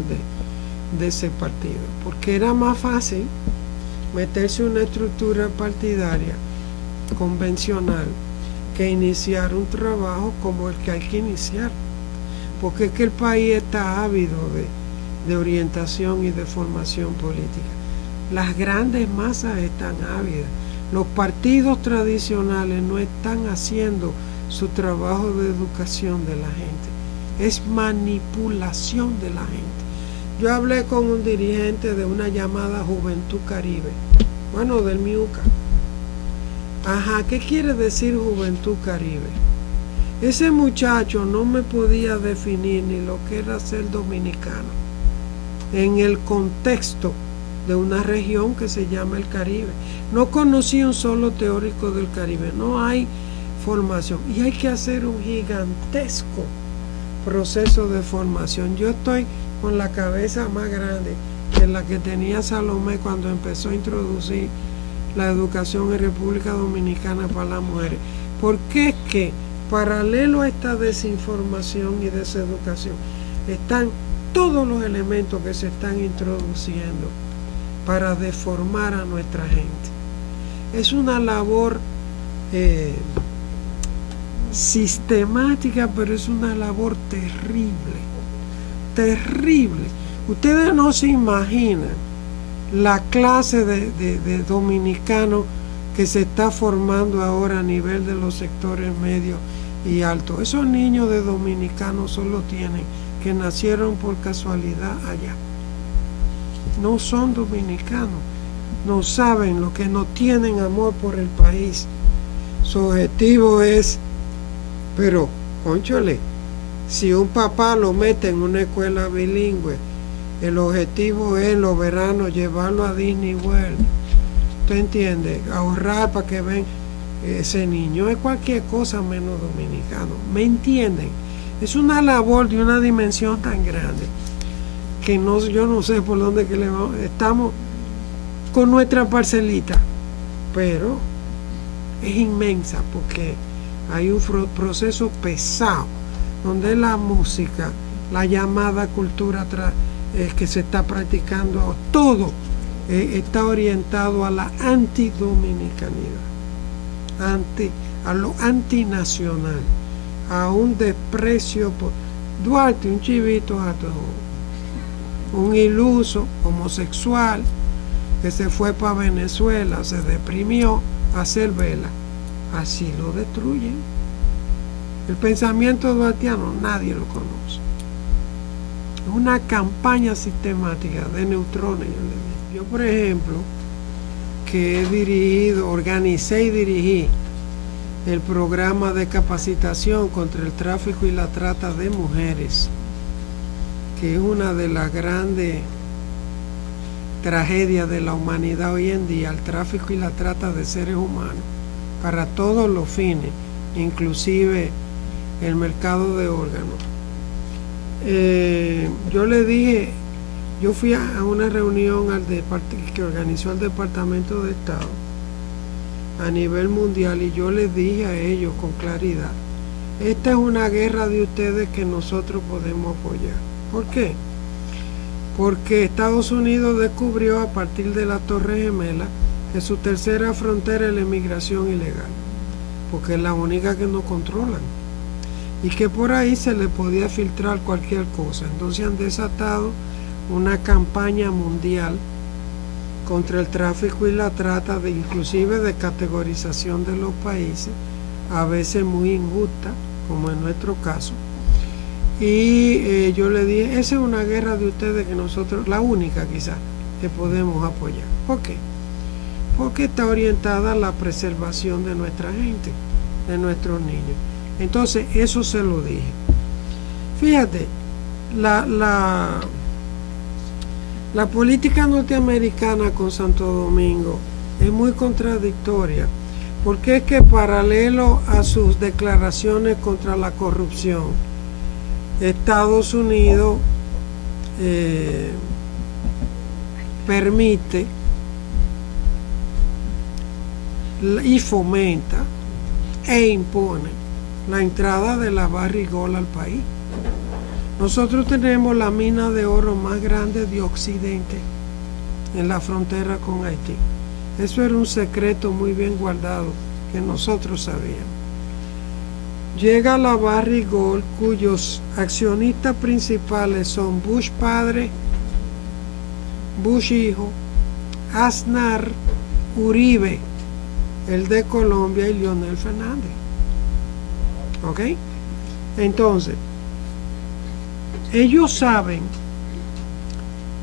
de ese partido? Porque era más fácil meterse en una estructura partidaria convencional que iniciar un trabajo como el que hay que iniciar, porque es que el país está ávido de orientación y de formación política. Las grandes masas están ávidas. Los partidos tradicionales no están haciendo su trabajo de educación de la gente, es manipulación de la gente. Yo hablé con un dirigente de una llamada Juventud Caribe, bueno, del MIUCA. Ajá, ¿qué quiere decir Juventud Caribe? Ese muchacho no me podía definir ni lo que era ser dominicano en el contexto de una región que se llama el Caribe. No conocí un solo teórico del Caribe, no hay formación y hay que hacer un gigantesco proceso de formación. Yo estoy con la cabeza más grande que la que tenía Salomé cuando empezó a introducir la educación en República Dominicana para las mujeres, porque es que paralelo a esta desinformación y deseducación están todos los elementos que se están introduciendo para deformar a nuestra gente. Es una labor sistemática, pero es una labor terrible, terrible. Ustedes no se imaginan la clase de dominicanos que se está formando ahora a nivel de los sectores medios y altos. Esos niños de dominicanos solo tienen que nacieron por casualidad allá. No son dominicanos, no saben lo que no tienen amor por el país. Su objetivo es, pero, cónchale, si un papá lo mete en una escuela bilingüe, el objetivo es en los veranos llevarlo a Disney World. ¿Tú entiendes? Ahorrar para que ven ese niño. Es cualquier cosa menos dominicano. ¿Me entienden? Es una labor de una dimensión tan grande que yo no sé por dónde que le vamos. Estamos con nuestra parcelita, pero es inmensa porque hay un proceso pesado donde la música, la llamada cultura que se está practicando, todo está orientado a la antidominicanidad, a lo antinacional, a un desprecio por Duarte, un chivito a todo, un iluso homosexual que se fue para Venezuela, se deprimió a hacer vela. Así lo destruyen. El pensamiento duartiano nadie lo conoce. Es una campaña sistemática de neutrones. Yo, por ejemplo, que he dirigido, organicé y dirigí el programa de capacitación contra el tráfico y la trata de mujeres, que es una de las grandes tragedias de la humanidad hoy en día, el tráfico y la trata de seres humanos, para todos los fines, inclusive el mercado de órganos. Yo le dije, yo fui a una reunión que organizó el Departamento de Estado a nivel mundial y yo les dije a ellos con claridad, esta es una guerra de ustedes que nosotros podemos apoyar. ¿Por qué? Porque Estados Unidos descubrió a partir de la Torre Gemela que su tercera frontera es la inmigración ilegal, porque es la única que no controlan, y que por ahí se le podía filtrar cualquier cosa. Entonces han desatado una campaña mundial contra el tráfico y la trata, inclusive de categorización de los países, a veces muy injusta, como en nuestro caso. Y yo le dije, esa es una guerra de ustedes que nosotros, la única quizás, que podemos apoyar. ¿Por qué? Porque está orientada a la preservación de nuestra gente, de nuestros niños. Entonces, eso se lo dije. Fíjate, la política norteamericana con Santo Domingo es muy contradictoria, porque es que paralelo a sus declaraciones contra la corrupción, Estados Unidos permite y fomenta e impone la entrada de la Barrick Gold al país. Nosotros tenemos la mina de oro más grande de Occidente en la frontera con Haití. Eso era un secreto muy bien guardado que nosotros sabíamos. Llega la Barrick Gold, cuyos accionistas principales son Bush padre, Bush hijo, Aznar, Uribe, el de Colombia, y Leonel Fernández. ¿Ok? Entonces, ellos saben,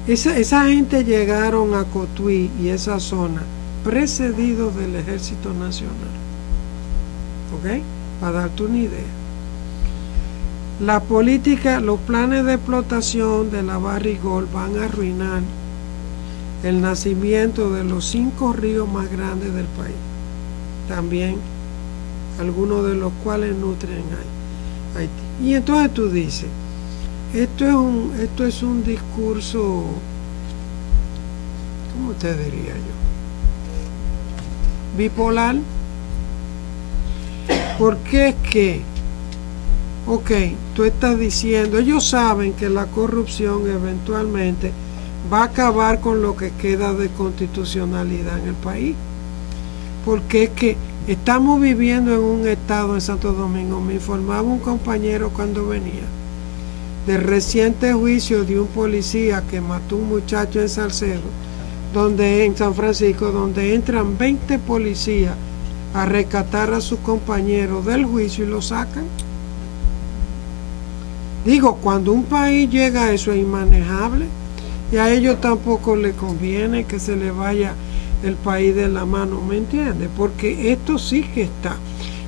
esa gente llegaron a Cotuí y esa zona precedidos del Ejército Nacional. ¿Ok? Para darte una idea. La política, los planes de explotación de la Barrick Gold van a arruinar el nacimiento de los 5 ríos más grandes del país. También algunos de los cuales nutren Haití. Y entonces tú dices, esto es un discurso, ¿cómo te diría yo? Bipolar. Porque es que, ok, tú estás diciendo, ellos saben que la corrupción eventualmente va a acabar con lo que queda de constitucionalidad en el país. Porque es que estamos viviendo en un estado en Santo Domingo. Me informaba un compañero cuando venía del reciente juicio de un policía que mató a un muchacho en Salcedo, en San Francisco, donde entran 20 policías a rescatar a su compañero del juicio y lo sacan. Digo, cuando un país llega a eso es inmanejable, y a ellos tampoco les conviene que se le vaya el país de la mano, ¿me entiendes? Porque esto sí que está.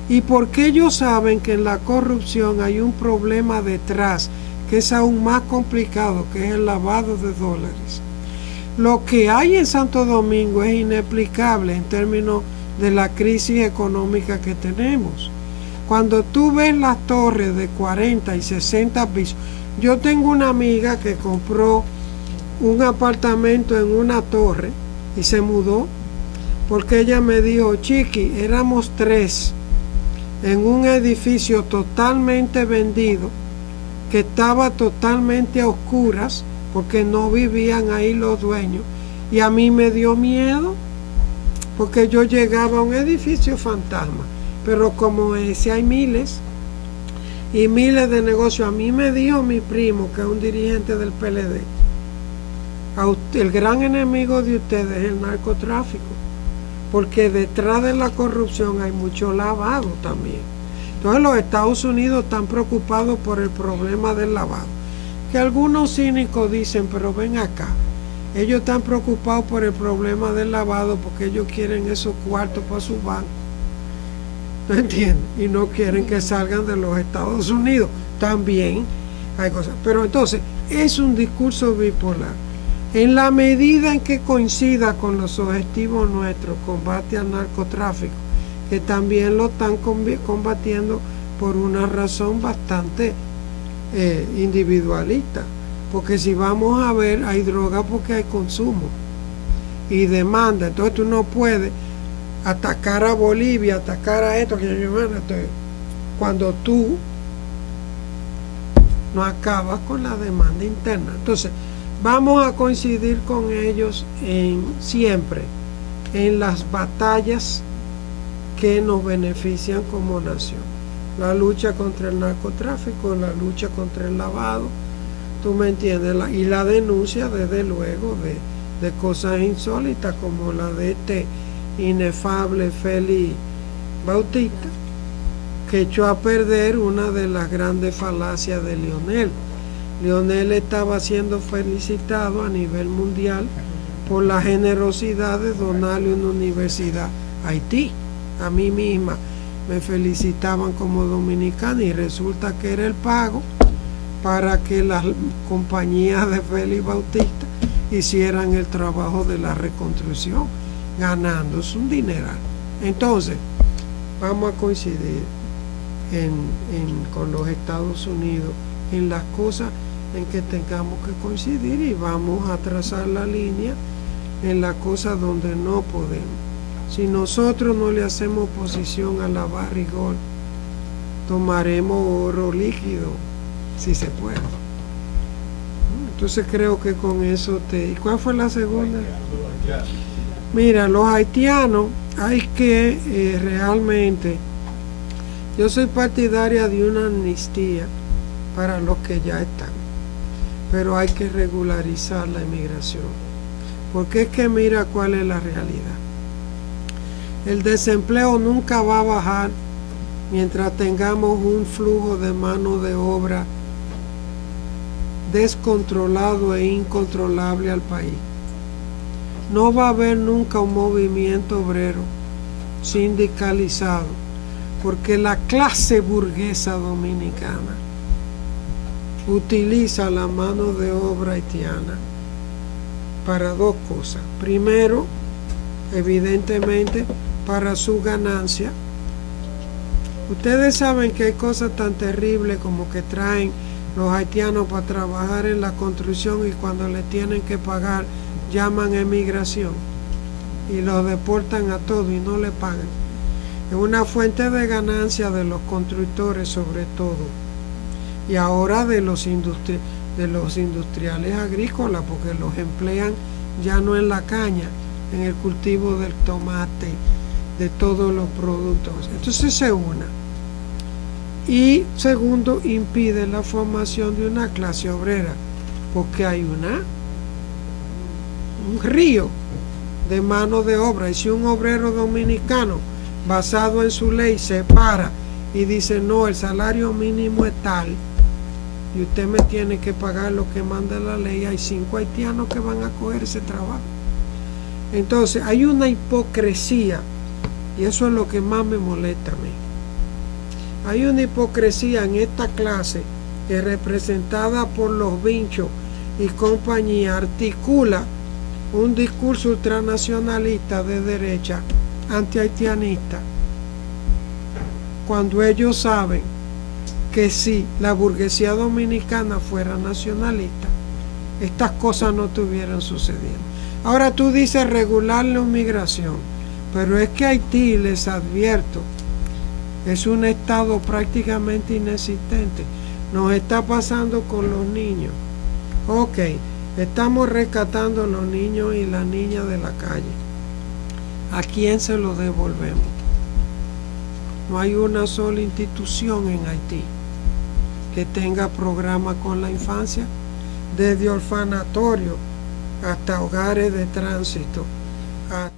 Y porque ellos saben que en la corrupción hay un problema detrás, que es aún más complicado, que es el lavado de dólares. Lo que hay en Santo Domingo es inexplicable en términos de la crisis económica que tenemos. Cuando tú ves las torres de 40 y 60 pisos, yo tengo una amiga que compró un apartamento en una torre y se mudó, porque ella me dijo, Chiqui, éramos 3 en un edificio totalmente vendido, que estaba totalmente a oscuras, porque no vivían ahí los dueños, y a mí me dio miedo, porque yo llegaba a un edificio fantasma, pero como ese hay miles y miles de negocios. A mí me dijo mi primo, que es un dirigente del PLD, el gran enemigo de ustedes es el narcotráfico, porque detrás de la corrupción hay mucho lavado también. Entonces los Estados Unidos están preocupados por el problema del lavado, que algunos cínicos dicen, pero ven acá, ellos están preocupados por el problema del lavado porque ellos quieren esos cuartos para su banco, ¿no entiendes? Y no quieren que salgan de los Estados Unidos. También hay cosas, pero entonces es un discurso bipolar. En la medida en que coincida con los objetivos nuestros, combate al narcotráfico, que también lo están combatiendo por una razón bastante individualista, porque si vamos a ver, hay droga porque hay consumo y demanda. Entonces tú no puedes atacar a Bolivia, atacar a esto, cuando tú no acabas con la demanda interna. Entonces vamos a coincidir con ellos siempre en las batallas que nos benefician como nación. La lucha contra el narcotráfico, la lucha contra el lavado, tú me entiendes, y la denuncia desde luego de cosas insólitas como la de este inefable Félix Bautista, que echó a perder una de las grandes falacias de Leonel. Leonel estaba siendo felicitado a nivel mundial por la generosidad de donarle una universidad a Haití. A mí misma me felicitaban como dominicana y resulta que era el pago para que las compañías de Félix Bautista hicieran el trabajo de la reconstrucción, ganándose un dineral. Entonces, vamos a coincidir con los Estados Unidos en las cosas en que tengamos que coincidir, y vamos a trazar la línea en las cosas donde no podemos. Si nosotros no le hacemos oposición a la Barrick Gold, tomaremos oro líquido, si se puede. Entonces creo que con eso ¿Y cuál fue la segunda? Mira, los haitianos hay que realmente... Yo soy partidaria de una amnistía para los que ya están, pero hay que regularizar la inmigración, porque es que mira cuál es la realidad. El desempleo nunca va a bajar mientras tengamos un flujo de mano de obra descontrolado e incontrolable al país. No va a haber nunca un movimiento obrero sindicalizado, porque la clase burguesa dominicana utiliza la mano de obra haitiana para dos cosas. Primero, evidentemente, para su ganancia. Ustedes saben que hay cosas tan terribles como que traen los haitianos para trabajar en la construcción y cuando le tienen que pagar llaman a emigración y los deportan a todos y no le pagan. Es una fuente de ganancia de los constructores sobre todo, y ahora de los industriales agrícolas, porque los emplean ya no en la caña, en el cultivo del tomate, de todos los productos. Entonces se una. Y segundo, impide la formación de una clase obrera, porque hay un río de mano de obra, y si un obrero dominicano basado en su ley se para y dice no, el salario mínimo es tal y usted me tiene que pagar lo que manda la ley, hay 5 haitianos que van a coger ese trabajo. Entonces hay una hipocresía, y eso es lo que más me molesta a mí. Hay una hipocresía en esta clase que, representada por los Vinchos y compañía, articula un discurso ultranacionalista de derecha, anti-haitianista, cuando ellos saben que si la burguesía dominicana fuera nacionalista, estas cosas no estuvieran sucediendo. Ahora tú dices regular la inmigración, pero es que Haití, les advierto, es un estado prácticamente inexistente. Nos está pasando con los niños. Ok, estamos rescatando a los niños y las niñas de la calle. ¿A quién se lo devolvemos? No hay una sola institución en Haití que tenga programa con la infancia, desde orfanatorio hasta hogares de tránsito, hasta